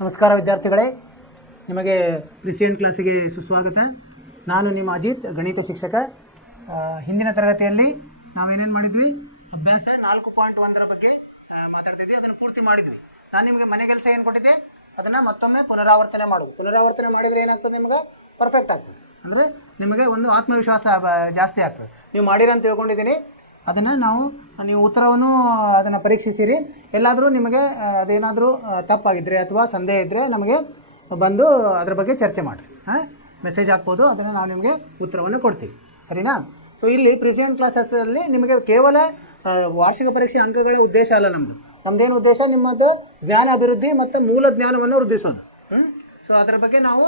ನಮಸ್ಕಾರ ವಿದ್ಯಾರ್ಥಿಗಳೇ, ನಿಮಗೆ ಪ್ರಿಸಿಡೆಂಟ್ ಕ್ಲಾಸಿಗೆ ಸುಸ್ವಾಗತ. ನಾನು ನಿಮ್ಮ ಅಜಿತ್, ಗಣಿತ ಶಿಕ್ಷಕ. ಹಿಂದಿನ ತರಗತಿಯಲ್ಲಿ ನಾವೇನೇನು ಮಾಡಿದ್ವಿ, ಅಭ್ಯಾಸ 4.1ರ ಬಗ್ಗೆ ಮಾತಾಡ್ತಿದ್ವಿ. ಅದನ್ನು ಪೂರ್ತಿ ಮಾಡಿದ್ವಿ. ನಾನು ನಿಮಗೆ ಮನೆ ಕೆಲಸ ಏನು ಕೊಟ್ಟಿದ್ದೆ ಅದನ್ನು ಮತ್ತೊಮ್ಮೆ ಪುನರಾವರ್ತನೆ ಮಾಡೋದು. ಪುನರಾವರ್ತನೆ ಮಾಡಿದರೆ ಏನಾಗ್ತದೆ, ನಿಮಗೆ ಪರ್ಫೆಕ್ಟ್ ಆಗ್ತದೆ. ಅಂದರೆ ನಿಮಗೆ ಒಂದು ಆತ್ಮವಿಶ್ವಾಸ ಜಾಸ್ತಿ ಆಗ್ತದೆ. ನೀವು ಮಾಡಿರಿ ಅಂತ ತಿಳ್ಕೊಂಡಿದ್ದೀನಿ. ಅದನ್ನು ನೀವು ಉತ್ತರವನ್ನು ಅದನ್ನು ಪರೀಕ್ಷಿಸಿರಿ. ಎಲ್ಲಾದರೂ ನಿಮಗೆ ಅದೇನಾದರೂ ತಪ್ಪಾಗಿದ್ದರೆ ಅಥವಾ ಸಂದೇಹ ಇದ್ದರೆ ನಮಗೆ ಬಂದು ಅದರ ಬಗ್ಗೆ ಚರ್ಚೆ ಮಾಡಿರಿ. ಮೆಸೇಜ್ ಹಾಕ್ಬೋದು, ಅದನ್ನು ನಾವು ನಿಮಗೆ ಉತ್ತರವನ್ನು ಕೊಡ್ತೀವಿ. ಸರಿನಾ? ಸೊ ಇಲ್ಲಿ ಪ್ರಿಸಿಡೆಂಟ್ ಕ್ಲಾಸಸ್ಸಲ್ಲಿ ನಿಮಗೆ ಕೇವಲ ವಾರ್ಷಿಕ ಪರೀಕ್ಷೆ ಅಂಕಗಳ ಉದ್ದೇಶ ಅಲ್ಲ. ನಮ್ಮದೇನು ಉದ್ದೇಶ, ನಿಮ್ಮದು ಜ್ಞಾನ ಅಭಿವೃದ್ಧಿ ಮತ್ತು ಮೂಲ ಜ್ಞಾನವನ್ನು ವೃದ್ಧಿಸೋದು. ಸೊ ಅದರ ಬಗ್ಗೆ ನಾವು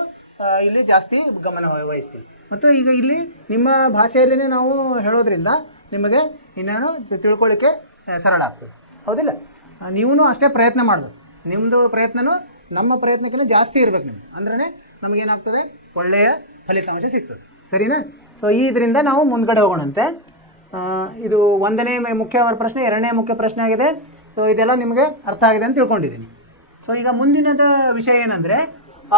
ಇಲ್ಲಿ ಜಾಸ್ತಿ ಗಮನ ವಹಿಸ್ತೀವಿ. ಮತ್ತು ಈಗ ಇಲ್ಲಿ ನಿಮ್ಮ ಭಾಷೆಯಲ್ಲೇ ನಾವು ಹೇಳೋದ್ರಿಂದ ನಿಮಗೆ ಇನ್ನೇನು ತಿಳ್ಕೊಳ್ಳಿಕ್ಕೆ ಸರಳ ಆಗ್ತದೆ. ಹೌದಿಲ್ಲ? ನೀವೂ ಅಷ್ಟೇ ಪ್ರಯತ್ನ ಮಾಡಬೇಕು. ನಿಮ್ಮದು ಪ್ರಯತ್ನವೂ ನಮ್ಮ ಪ್ರಯತ್ನಕ್ಕಿಂತ ಜಾಸ್ತಿ ಇರಬೇಕು ನಿಮ್ಗೆ. ಅಂದ್ರೆ ನಮಗೇನಾಗ್ತದೆ, ಒಳ್ಳೆಯ ಫಲಿತಾಂಶ ಸಿಗ್ತದೆ. ಸರಿನಾ? ಸೊ ಇದರಿಂದ ನಾವು ಮುಂದ್ಗಡೆ ಹೋಗೋಣಂತೆ. ಇದು 1ನೇ ಮುಖ್ಯ ಪ್ರಶ್ನೆ, 2ನೇ ಮುಖ್ಯ ಪ್ರಶ್ನೆ ಆಗಿದೆ. ಸೊ ಇದೆಲ್ಲ ನಿಮಗೆ ಅರ್ಥ ಆಗಿದೆ ಅಂತ ತಿಳ್ಕೊಂಡಿದ್ದೀನಿ. ಸೊ ಈಗ ಮುಂದಿನದ ವಿಷಯ ಏನಂದರೆ,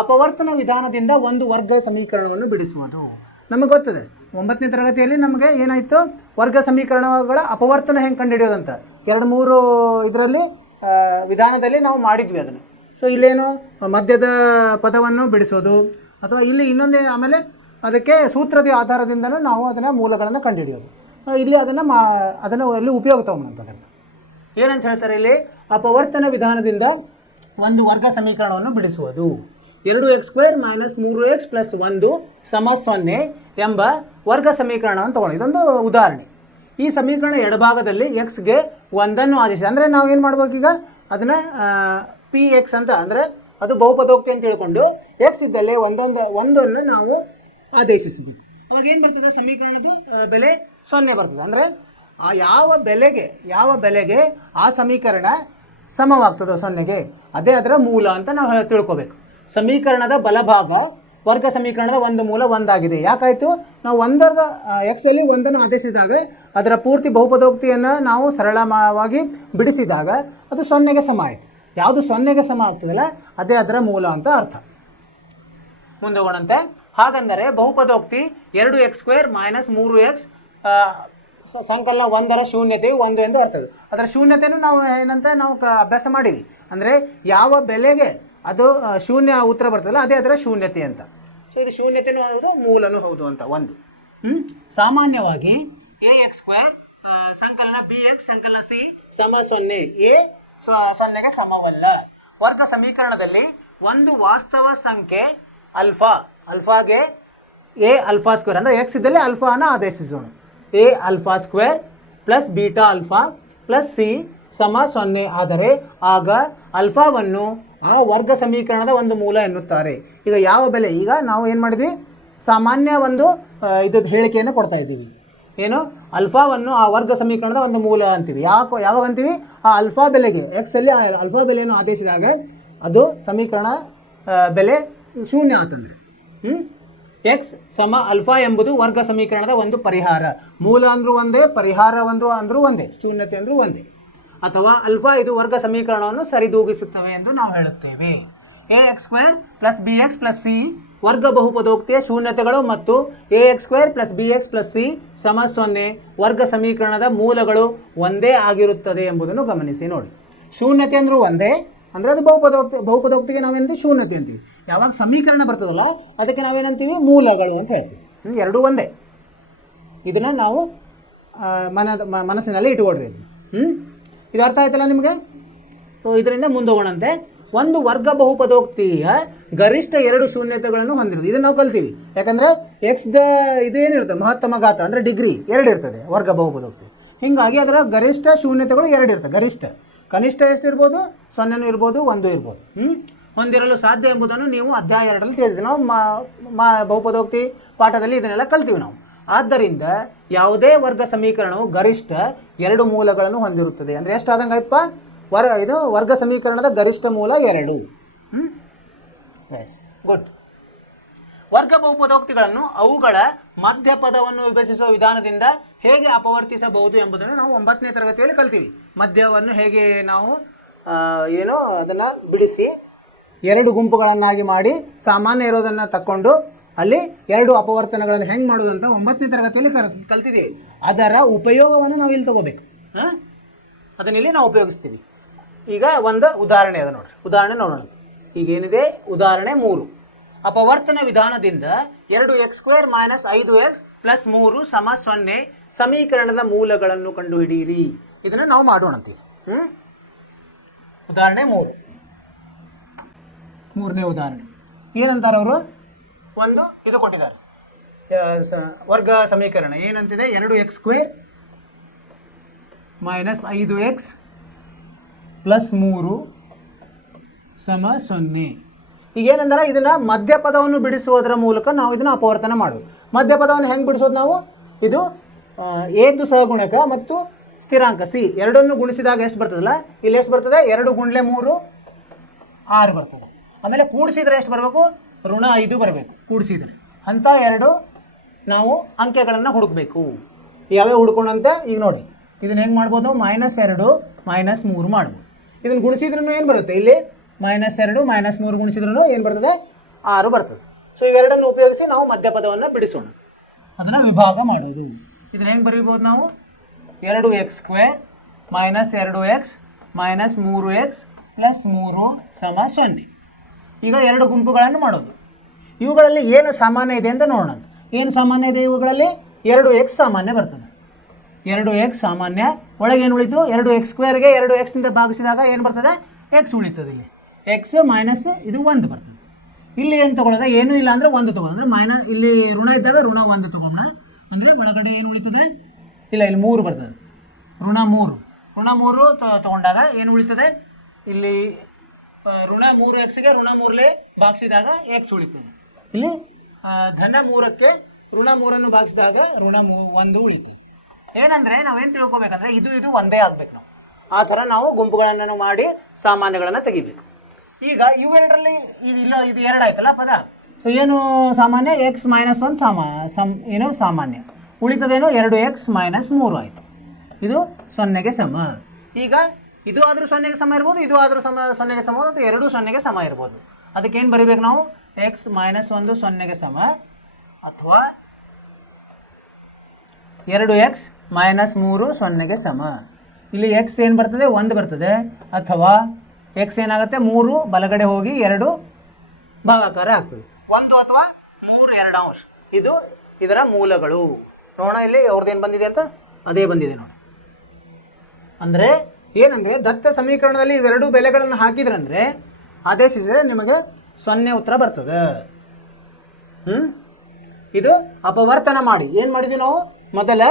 ಅಪವರ್ತನ ವಿಧಾನದಿಂದ ಒಂದು ವರ್ಗ ಸಮೀಕರಣವನ್ನು ಬಿಡಿಸುವುದು. ನಮಗೆ ಗೊತ್ತದೆ 9ನೇ ತರಗತಿಯಲ್ಲಿ ನಮಗೆ ಏನಾಯಿತು, ವರ್ಗ ಸಮೀಕರಣಗಳ ಅಪವರ್ತನ ಹೆಂಗೆ ಕಂಡುಹಿಡಿಯೋದಂತ 2-3 ಇದರಲ್ಲಿ ವಿಧಾನದಲ್ಲಿ ನಾವು ಮಾಡಿದ್ವಿ ಅದನ್ನು. ಸೊ ಇಲ್ಲೇನು ಮಧ್ಯದ ಪದವನ್ನು ಬಿಡಿಸೋದು, ಅಥವಾ ಇಲ್ಲಿ ಇನ್ನೊಂದೇ, ಆಮೇಲೆ ಅದಕ್ಕೆ ಸೂತ್ರದ ಆಧಾರದಿಂದನೂ ನಾವು ಅದನ್ನು ಮೂಲಗಳನ್ನು ಕಂಡುಹಿಡಿಯೋದು. ಇಲ್ಲಿ ಅದನ್ನು ಇಲ್ಲಿ ಉಪಯೋಗ ತಗೊಂಡಂಥದ್ದನ್ನು ಏನಂತ ಹೇಳ್ತಾರೆ, ಇಲ್ಲಿ ಅಪವರ್ತನ ವಿಧಾನದಿಂದ ಒಂದು ವರ್ಗ ಸಮೀಕರಣವನ್ನು ಬಿಡಿಸುವುದು. 2x² - 3x + 1 = 0 ಎಂಬ ವರ್ಗ ಸಮೀಕರಣವನ್ನು ತಗೊಳ್ಳಿ. ಇದೊಂದು ಉದಾಹರಣೆ. ಈ ಸಮೀಕರಣ ಎಡಭಾಗದಲ್ಲಿ ಎಕ್ಸ್ಗೆ 1 ಆದೇಶ. ಅಂದರೆ ನಾವು ಏನು ಮಾಡ್ಬೇಕು, ಈಗ ಅದನ್ನು px ಅಂತ, ಅಂದರೆ ಅದು ಬಹುಪದೋಕ್ತಿ ಅಂತ ತಿಳ್ಕೊಂಡು ಎಕ್ಸ್ ಇದ್ದಲ್ಲಿ ಒಂದನ್ನು ನಾವು ಆದೇಶಿಸಬೇಕು. ಅವಾಗ ಏನು ಬರ್ತದೆ, ಸಮೀಕರಣದ ಬೆಲೆ 0 ಬರ್ತದೆ. ಅಂದರೆ ಯಾವ ಬೆಲೆಗೆ ಆ ಸಮೀಕರಣ ಸಮವಾಗ್ತದೋ 0ಗೆ, ಅದೇ ಅದರ ಮೂಲ ಅಂತ ನಾವು ತಿಳ್ಕೊಬೇಕು. ಸಮೀಕರಣದ ಬಲಭಾಗ ವರ್ಗ ಸಮೀಕರಣದ ಒಂದು ಮೂಲ 1 ಆಗಿದೆ. ಯಾಕಾಯಿತು, ನಾವು ಎಕ್ಸಲ್ಲಿ 1 ಆದೇಶಿಸಿದಾಗ ಅದರ ಪೂರ್ತಿ ಬಹುಪದೋಕ್ತಿಯನ್ನು ನಾವು ಸರಳವಾಗಿ ಬಿಡಿಸಿದಾಗ ಅದು 0ಗೆ ಸಮ ಆಯಿತು. ಯಾವುದು 0ಗೆ ಸಮ ಆಗ್ತದಲ್ಲ ಅದೇ ಅದರ ಮೂಲ ಅಂತ ಅರ್ಥ. ಮುಂದೋಗೋಣಂತೆ. ಹಾಗಂದರೆ ಬಹುಪದೋಕ್ತಿ 2x² - 3x ಸಂಕಲನ 1ರ ಶೂನ್ಯತೆಯು 1 ಎಂದು ಅರ್ಥ. ಅದರ ಶೂನ್ಯತೆಯೂ ನಾವು ನಾವು ಅಭ್ಯಾಸ ಮಾಡೀವಿ. ಅಂದರೆ ಯಾವ ಬೆಲೆಗೆ ಅದು ಶೂನ್ಯ ಉತ್ತರ ಬರ್ತದಲ್ಲ ಅದೇ ಅದರ ಶೂನ್ಯತೆ ಅಂತ. ಸೊ ಇದು ಶೂನ್ಯತೆಯೂ ಹೌದು, ಮೂಲನೂ ಹೌದು ಅಂತ ಒಂದು. ಸಾಮಾನ್ಯವಾಗಿ ax² ಸಂಕಲನ bx ಸಂಕಲನ c = 0. a 0ಗೆ ಸಮವಲ್ಲ. ವರ್ಗ ಸಮೀಕರಣದಲ್ಲಿ ಒಂದು ವಾಸ್ತವ ಸಂಖ್ಯೆ ಅಲ್ಫಾಗೆ a² ಅಂದರೆ ಎಕ್ಸ್ ಇದ್ದಲ್ಲಿ ಅಲ್ಫಾನ ಆದೇಶಿಸೋಣ. a² + βα + c = 0 ಆದರೆ ಆಗ ಅಲ್ಫಾವನ್ನು ಆ ವರ್ಗ ಸಮೀಕರಣದ ಒಂದು ಮೂಲ ಎನ್ನುತ್ತಾರೆ. ಈಗ ಯಾವ ಬೆಲೆ, ಈಗ ನಾವು ಏನು ಮಾಡಿದ್ವಿ, ಸಾಮಾನ್ಯ ಒಂದು ಇದು ಹೇಳಿಕೆಯನ್ನು ಕೊಡ್ತಾ ಇದ್ದೀವಿ. ಏನು, ಅಲ್ಫಾವನ್ನು ಆ ವರ್ಗ ಸಮೀಕರಣದ ಒಂದು ಮೂಲ ಅಂತೀವಿ. ಯಾವಾಗ ಅಂತೀವಿ, ಆ ಅಲ್ಫಾ ಬೆಲೆಗೆ ಎಕ್ಸಲ್ಲಿ ಅಲ್ಫಾ ಬೆಲೆಯನ್ನು ಆದೇಶಿಸಿದಾಗ ಅದು ಸಮೀಕರಣ ಬೆಲೆ ಶೂನ್ಯ ಆತಂದರೆ ಎಕ್ಸ್ ಸಮ ಅಲ್ಫಾ ಎಂಬುದು ವರ್ಗ ಸಮೀಕರಣದ ಒಂದು ಪರಿಹಾರ. ಮೂಲ ಅಂದರೂ ಒಂದೇ, ಪರಿಹಾರ ಅಂದರೂ ಒಂದೇ, ಶೂನ್ಯತೆ ಅಂದರೂ ಒಂದೇ. ಅಥವಾ ಅಲ್ಫಾ ಇದು ವರ್ಗ ಸಮೀಕರಣವನ್ನು ಸರಿದೂಗಿಸುತ್ತವೆ ಎಂದು ನಾವು ಹೇಳುತ್ತೇವೆ. ax² + bx + c ವರ್ಗ ಬಹುಪದೋಕ್ತಿಯ ಶೂನ್ಯತೆಗಳು ಮತ್ತು ax² + bx + c = 0 ವರ್ಗ ಸಮೀಕರಣದ ಮೂಲಗಳು ಒಂದೇ ಆಗಿರುತ್ತದೆ ಎಂಬುದನ್ನು ಗಮನಿಸಿ. ನೋಡಿ, ಶೂನ್ಯತೆ ಅಂದರೂ ಒಂದೇ, ಅಂದರೆ ಅದು ಬಹುಪದೋಕ್ತಿಗೆ ನಾವೇನಂತೀವಿ, ಶೂನ್ಯತೆ ಅಂತೀವಿ. ಯಾವಾಗ ಸಮೀಕರಣ ಬರ್ತದಲ್ಲ ಅದಕ್ಕೆ ನಾವೇನಂತೀವಿ, ಮೂಲಗಳು ಅಂತ ಹೇಳ್ತೀವಿ. ಎರಡೂ ಒಂದೇ. ಇದನ್ನು ನಾವು ಮನಸ್ಸಿನಲ್ಲಿ ಇಟ್ಕೊಡ್ರಿ. ಇದು ಅರ್ಥ ಆಯ್ತಲ್ಲ ನಿಮಗೆ? ಸೊ ಇದರಿಂದ ಮುಂದೋಗೋಣಂತೆ. ಒಂದು ವರ್ಗ ಬಹುಪದೋಕ್ತಿಯ ಗರಿಷ್ಠ 2 ಶೂನ್ಯತೆಗಳನ್ನು ಹೊಂದಿರೋದು. ಇದನ್ನು ನಾವು ಕಲ್ತೀವಿ. ಯಾಕಂದರೆ ಎಕ್ಸ್ದ ಇದೇನಿರ್ತದೆ, ಮಹತ್ತಮ ಘಾತ ಅಂದರೆ ಡಿಗ್ರಿ 2 ಇರ್ತದೆ ವರ್ಗ ಬಹುಪದೋಕ್ತಿ. ಹೀಗಾಗಿ ಅದರ ಗರಿಷ್ಠ ಶೂನ್ಯತೆಗಳು 2 ಇರ್ತದೆ. ಗರಿಷ್ಠ, ಕನಿಷ್ಠ ಎಷ್ಟಿರ್ಬೋದು, 0 ಇರ್ಬೋದು, 1 ಇರ್ಬೋದು. ಹೊಂದಿರಲು ಸಾಧ್ಯ ಎಂಬುದನ್ನು ನೀವು ಅಧ್ಯಾಯ 2ರಲ್ಲಿ ತಿಳಿದ್ವಿ. ನಾವು ಬಹುಪದೋಕ್ತಿ ಪಾಠದಲ್ಲಿ ಇದನ್ನೆಲ್ಲ ಕಲ್ತೀವಿ ನಾವು. ಆದ್ದರಿಂದ ಯಾವುದೇ ವರ್ಗ ಸಮೀಕರಣವು ಗರಿಷ್ಠ 2 ಮೂಲಗಳನ್ನು ಹೊಂದಿರುತ್ತದೆ. ಅಂದರೆ ಎಷ್ಟಾದಂಗೆ ಆಯ್ತಪ್ಪ, ಇದು ವರ್ಗ ಸಮೀಕರಣದ ಗರಿಷ್ಠ ಮೂಲ 2. Yes, good. ವರ್ಗ ಬಹುಪದೋಕ್ತಿಗಳನ್ನು ಅವುಗಳ ಮಧ್ಯಪದವನ್ನು ವಿಭಜಿಸುವ ವಿಧಾನದಿಂದ ಹೇಗೆ ಅಪವರ್ತಿಸಬಹುದು ಎಂಬುದನ್ನು ನಾವು 9ನೇ ತರಗತಿಯಲ್ಲಿ ಕಲ್ತೀವಿ. ಮಧ್ಯವನ್ನು ಹೇಗೆ ನಾವು ಅದನ್ನು ಬಿಡಿಸಿ ಎರಡು ಗುಂಪುಗಳನ್ನಾಗಿ ಮಾಡಿ ಸಾಮಾನ್ಯ ಇರೋದನ್ನು ತಕ್ಕೊಂಡು ಅಲ್ಲಿ ಎರಡು ಅಪವರ್ತನಗಳನ್ನು ಹೆಂಗೆ ಮಾಡೋದು ಅಂತ 9ನೇ ತರಗತಿಯಲ್ಲಿ ಕಲ್ತಿದ್ದೀವಿ. ಅದರ ಉಪಯೋಗವನ್ನು ನಾವು ಇಲ್ಲಿ ತಗೋಬೇಕು. ಅದನ್ನಿಲ್ಲಿ ನಾವು ಉಪಯೋಗಿಸ್ತೀವಿ. ಈಗ ಒಂದು ಉದಾಹರಣೆ ಅದ ನೋಡ್ರಿ, ಉದಾಹರಣೆ ನೋಡೋಣ. ಈಗ ಏನಿದೆ ಉದಾಹರಣೆ 3. ಅಪವರ್ತನ ವಿಧಾನದಿಂದ 2x² - 5x + 3 = 0 ಸಮೀಕರಣದ ಮೂಲಗಳನ್ನು ಕಂಡುಹಿಡಿಯಿರಿ. ಇದನ್ನು ನಾವು ಮಾಡೋಣಂತೀವಿ. ಉದಾಹರಣೆ 3. 3ನೇ ಉದಾಹರಣೆ ಏನಂತಾರೆ ಅವರು? ಒಂದು ಇದು ಕೊಟ್ಟಿದ್ದಾರೆ, ವರ್ಗ ಸಮೀಕರಣ ಏನಂತಿದೆ? 2x² - 5x + 3 = 0. ಈಗ ಏನಂದ್ರೆ ಇದನ್ನ ಮಧ್ಯಪದವನ್ನು ಬಿಡಿಸುವುದರ ಮೂಲಕ ನಾವು ಇದನ್ನು ಅಪವರ್ತನ ಮಾಡೋದು. ಮಧ್ಯಪದವನ್ನು ಹೆಂಗೆ ಬಿಡಿಸೋದು ನಾವು? ಇದು ಏದು ಸಹಗುಣಕ ಮತ್ತು ಸ್ಥಿರಾಂಕ ಸಿ ಎರಡನ್ನು ಗುಣಿಸಿದಾಗ ಎಷ್ಟು ಬರ್ತದಲ್ಲ, ಇಲ್ಲಿ ಎಷ್ಟು ಬರ್ತದೆ? 2 × 3 6 ಬರ್ತದೆ. ಆಮೇಲೆ ಕೂಡಿಸಿದ್ರೆ ಎಷ್ಟು ಬರಬೇಕು? -5 ಬರಬೇಕು ಕೂಡಿಸಿದರೆ. ಅಂಥ ಎರಡು ನಾವು ಅಂಕೆಗಳನ್ನು ಹುಡುಕಬೇಕು. ಯಾವ್ಯಾವ ಹುಡ್ಕೊಂಡಂತ ಈಗ ನೋಡಿ, ಇದನ್ನು ಹೆಂಗೆ ಮಾಡ್ಬೋದು? -2 - 3 ಮಾಡ್ಬೋದು. ಇದನ್ನು ಗುಣಿಸಿದ್ರೂ ಏನು ಬರುತ್ತೆ? ಇಲ್ಲಿ -2 - 3 ಗುಣಿಸಿದ್ರೂ ಏನು ಬರ್ತದೆ? 6 ಬರ್ತದೆ. ಸೊ ಇವೆರಡನ್ನು ಉಪಯೋಗಿಸಿ ನಾವು ಮಧ್ಯಪದವನ್ನು ಬಿಡಿಸೋಣ, ಅದನ್ನು ವಿಭಾಗ ಮಾಡೋದು. ಇದನ್ನು ಹೆಂಗೆ ಬರೀಬೋದು ನಾವು? 2x² - 2x - 3x + 3 = 0. ಈಗ ಎರಡು ಗುಂಪುಗಳನ್ನು ಮಾಡೋದು. ಇವುಗಳಲ್ಲಿ ಏನು ಸಾಮಾನ್ಯ ಇದೆ ಅಂತ ನೋಡೋಣ. ಏನು ಸಾಮಾನ್ಯ ಇದೆ ಇವುಗಳಲ್ಲಿ? 2x ಸಾಮಾನ್ಯ ಬರ್ತದೆ. 2x ಸಾಮಾನ್ಯ. ಒಳಗೆ ಏನು ಉಳಿತು? 2x² 2x ನಿಂದ ಭಾಗಿಸಿದಾಗ ಏನು ಬರ್ತದೆ? x ಉಳಿತದೆ. ಇಲ್ಲಿ x ಮೈನಸ್ ಇದು 1 ಬರ್ತದೆ. ಇಲ್ಲಿ ಏನು ತೊಗೊಳ್ಳೋದ? ಏನೂ ಇಲ್ಲ ಅಂದರೆ 1 ತೊಗೊಳ್ಳೋದು. ಇಲ್ಲಿ ಋಣ ಇದ್ದಾಗ ಋಣ 1 ತೊಗೊಳ್ಳೋಣ ಅಂದರೆ ಒಳಗಡೆ ಏನು ಉಳಿತದೆ? ಇಲ್ಲ, ಇಲ್ಲಿ 3 ಬರ್ತದೆ. ಋಣ 3 ತೊಗೊಂಡಾಗ ಏನು ಉಳಿತದೆ? ಇಲ್ಲಿ ಋಣ 3x ಋಣ 3 ಭಾಗಿಸಿದಾಗ x ಉಳಿತದೆ. ಇಲ್ಲಿ ಧನ 3ಕ್ಕೆ ಋಣ 3 ಭಾಗಿಸಿದಾಗ ಋಣ 1 ಉಳಿತದೆ. ಏನಂದರೆ ನಾವೇನು ತಿಳ್ಕೊಬೇಕಂದ್ರೆ ಇದು ಒಂದೇ ಆಗ್ಬೇಕು. ನಾವು ಆ ಥರ ನಾವು ಗುಂಪುಗಳನ್ನು ಮಾಡಿ ಸಾಮಾನ್ಯಗಳನ್ನು ತೆಗಿಬೇಕು. ಈಗ ಇವೆರಡರಲ್ಲಿ ಇದು 2 ಆಯ್ತಲ್ಲ ಪದ. ಸೊ ಏನು ಸಾಮಾನ್ಯ? x - 1 ಏನು ಸಾಮಾನ್ಯ. ಉಳಿತದೇನು? 2x - 3 ಆಯಿತು. ಇದು 0ಗೆ ಸಮ. ಈಗ ಇದು ಆದರೂ 0ಗೆ ಸಮ ಇರ್ಬೋದು, ಇದು ಆದರೂ 0ಗೆ ಸಮ, ಮತ್ತು ಎರಡೂ 0ಗೆ ಸಮ ಇರ್ಬೋದು. ಅದಕ್ಕೇನು ಬರೀಬೇಕು ನಾವು? x - 1 0ಗೆ ಸಮ, ಅಥವಾ 2x - 3 0ಗೆ ಸಮ. ಇಲ್ಲಿ x ಏನು ಬರ್ತದೆ? 1 ಬರ್ತದೆ. ಅಥವಾ x ಏನಾಗುತ್ತೆ? 3 ಬಲಗಡೆ ಹೋಗಿ 2 ಭಾಗಾಕಾರ ಆಗ್ತದೆ. 1 ಅಥವಾ 3 2 ಇದು ಇದರ ಮೂಲಗಳು. ನೋಡೋಣ ಇಲ್ಲಿ ಅವ್ರದ್ದೇನು ಬಂದಿದೆ ಅಂತ. ಅದೇ ಬಂದಿದೆ ನೋಡಿ. ಅಂದರೆ ಏನಂದರೆ ದತ್ತ ಸಮೀಕರಣದಲ್ಲಿ ಇವೆರಡು ಬೆಲೆಗಳನ್ನು ಹಾಕಿದ್ರಂದರೆ ಆದೇಶಿಸಿದರೆ ನಿಮಗೆ 0 ಉತ್ತರ ಬರ್ತದೆ. ಇದು ಅಪವರ್ತನ ಮಾಡಿ ಏನು ಮಾಡಿದ್ವಿ ನಾವು? ಮೊದಲ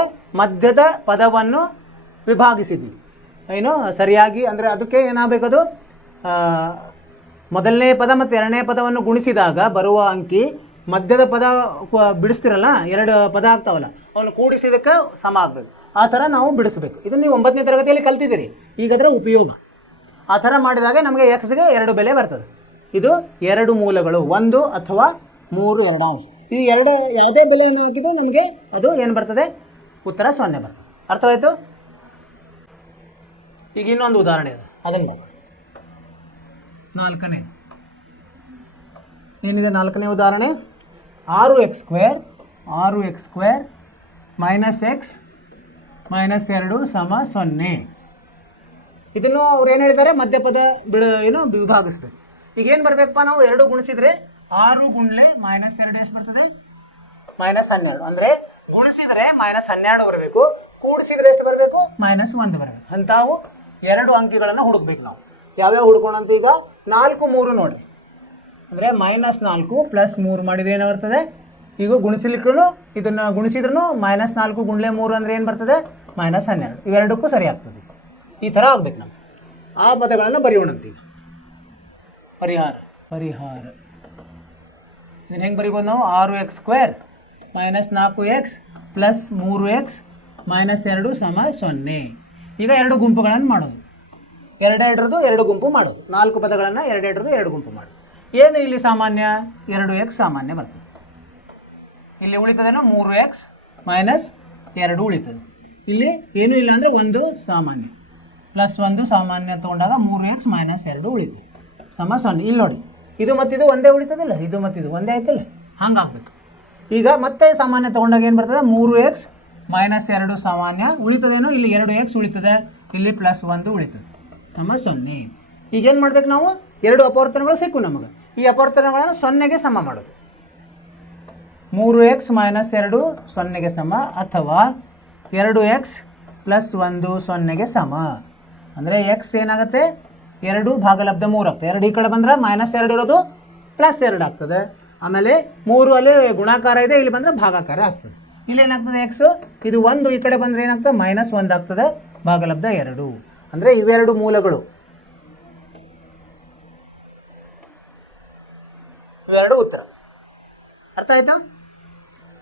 ಮಧ್ಯದ ಪದವನ್ನು ವಿಭಾಗಿಸಿದ್ವಿ. ಏನು ಸರಿಯಾಗಿ ಅಂದರೆ ಅದಕ್ಕೆ ಏನಾಗಬೇಕದು? ಮೊದಲನೇ ಪದ ಮತ್ತು ಎರಡನೇ ಪದವನ್ನು ಗುಣಿಸಿದಾಗ ಬರುವ ಅಂಕಿ ಮಧ್ಯದ ಪದ ಬಿಡಿಸ್ತಿರಲ್ಲ, 2 ಪದ ಆಗ್ತಾವಲ್ಲ, ಅವನು ಕೂಡಿಸಿದಕ್ಕೆ ಸಮ ಆಗಬೇಕು. ಆ ಥರ ನಾವು ಬಿಡಿಸ್ಬೇಕು. ಇದನ್ನು ನೀವು 9ನೇ ತರಗತಿಯಲ್ಲಿ ಕಲ್ತಿದ್ದೀರಿ. ಈಗ ಅದರ ಉಪಯೋಗ ಆ ಥರ ಮಾಡಿದಾಗ ನಮಗೆ ಎಕ್ಸ್ಗೆ 2 ಬೆಲೆ ಬರ್ತದೆ. ಇದು 2 ಮೂಲಗಳು, 1 ಅಥವಾ 3 2 ಈ 2 ಯಾವುದೇ ಬೆಲೆಯನ್ನು ಹಾಕಿದ್ರು ನಮಗೆ ಅದು ಏನು ಬರ್ತದೆ? ಉತ್ತರ 0 ಬರ್ತದೆ. ಅರ್ಥವಾಯಿತು? ಈಗ ಇನ್ನೊಂದು ಉದಾಹರಣೆ ಇದೆ, ಅದನ್ನು ನೋಡೋಣ. 4ನೇ ಏನಿದೆ? 4ನೇ ಉದಾಹರಣೆ 6x² - x - 2 = 0. ಇದನ್ನು ಅವ್ರು ಏನು ಹೇಳಿದ್ದಾರೆ? ಮಧ್ಯಪದ ವಿಭಾಗಿಸ್ಬೇಕು. ಈಗ ಏನು ಬರಬೇಕಪ್ಪ? ನಾವು 2 ಗುಣಿಸಿದರೆ 6 × -2 ಎಷ್ಟು ಬರ್ತದೆ? -12. ಅಂದರೆ ಗುಣಿಸಿದರೆ -12 ಬರಬೇಕು, ಕೂಡಿಸಿದರೆ ಎಷ್ಟು ಬರಬೇಕು? -1 ಬರಬೇಕು. ಅಂತಾವು 2 ಅಂಕಿಗಳನ್ನು ಹುಡುಕ್ಬೇಕು ನಾವು. ಯಾವ್ಯಾವ ಹುಡ್ಕೊಂಡಂತ? ಈಗ 4 3 ನೋಡಿರಿ. ಅಂದರೆ -4 + 3 ಮಾಡಿದ್ರೆ ಏನು ಬರ್ತದೆ? ಈಗ ಗುಣಿಸಲಿಕ್ಕೂ ಇದನ್ನು ಗುಣಿಸಿದ್ರೂ -4 × 3 ಅಂದರೆ ಏನು ಬರ್ತದೆ? -12. ಇವೆರಡಕ್ಕೂ ಸರಿ ಆಗ್ತದೆ. ಈ ಥರ ಆಗ್ಬೇಕು ನಾವು. ಆ ಪದಗಳನ್ನು ಬರೆಯೋಣಂತ. ಈಗ ಪರಿಹಾರ ಇದನ್ನು ಹೆಂಗೆ ಬರಿಬೋದು ನಾವು? 6x² - 4x + 3x - 2 = 0. ಈಗ 2 ಗುಂಪುಗಳನ್ನು ಮಾಡೋದು. 2 ಗುಂಪು ಮಾಡೋದು. 4 ಪದಗಳನ್ನು 2 ಗುಂಪು ಮಾಡೋದು. ಏನು ಇಲ್ಲಿ ಸಾಮಾನ್ಯ? 2x ಸಾಮಾನ್ಯ ಬರ್ತದೆ. ಇಲ್ಲಿ ಉಳಿತದೇನೋ 3x - 2 ಉಳಿತದೆ. ಇಲ್ಲಿ ಏನೂ ಇಲ್ಲ ಅಂದರೆ 1 ಸಾಮಾನ್ಯ +1 ಸಾಮಾನ್ಯ ತೊಗೊಂಡಾಗ 3x - 2 ಉಳಿತದೆ = 0. ಇಲ್ಲಿ ನೋಡಿ ಇದು ಮತ್ತಿದು ಒಂದೇ ಉಳಿತದಿಲ್ಲ, ಇದು ಮತ್ತಿದು ಒಂದೇ ಆಯ್ತಲ್ಲ, ಹಂಗಾಗಬೇಕು. ಈಗ ಮತ್ತೆ ಸಾಮಾನ್ಯ ತೊಗೊಂಡಾಗ ಏನು ಬರ್ತದೆ, 3x ಮೈನಸ್ 2 ಸಾಮಾನ್ಯ ಉಳಿತದೇನೋ, ಇಲ್ಲಿ 2x ಉಳಿತದೆ, ಇಲ್ಲಿ ಪ್ಲಸ್ 1 ಉಳಿತದೆ, ಸಮ 0. ಈಗೇನು ಮಾಡ್ಬೇಕು ನಾವು, ಎರಡು ಅಪವರ್ತನಗಳು ಸಿಕ್ಕು ನಮಗೆ, ಈ ಅಪವರ್ತನಗಳನ್ನು 0ಗೆ ಸಮ ಮಾಡೋದು. 3x ಮೈನಸ್ 2 0ಗೆ ಸಮ, ಅಥವಾ 2x ಪ್ಲಸ್ 1 0ಗೆ ಸಮ. ಅಂದರೆ ಎಕ್ಸ್ ಏನಾಗುತ್ತೆ, 2 ಭಾಗಲಬ್ಧ 3 ಆಗ್ತದೆ. 2 ಈ ಕಡೆ ಬಂದರೆ ಮೈನಸ್ 2 ಇರೋದು ಪ್ಲಸ್ 2 ಆಗ್ತದೆ. ಆಮೇಲೆ 3 ಅಲ್ಲಿ ಗುಣಾಕಾರ ಇದೆ, ಇಲ್ಲಿ ಬಂದರೆ ಭಾಗಾಕಾರ ಆಗ್ತದೆ. ಇಲ್ಲಿ ಏನಾಗ್ತದೆ, ಎಕ್ಸ್ ಇದು 1 ಈ ಕಡೆ ಬಂದರೆ ಏನಾಗ್ತದೆ, ಮೈನಸ್ 1 ಆಗ್ತದೆ, ಭಾಗಲಬ್ಧ 2. ಅಂದರೆ ಇವೆರಡು ಮೂಲಗಳು, ಇವೆರಡು ಉತ್ತರ. ಅರ್ಥ ಆಯ್ತಾ?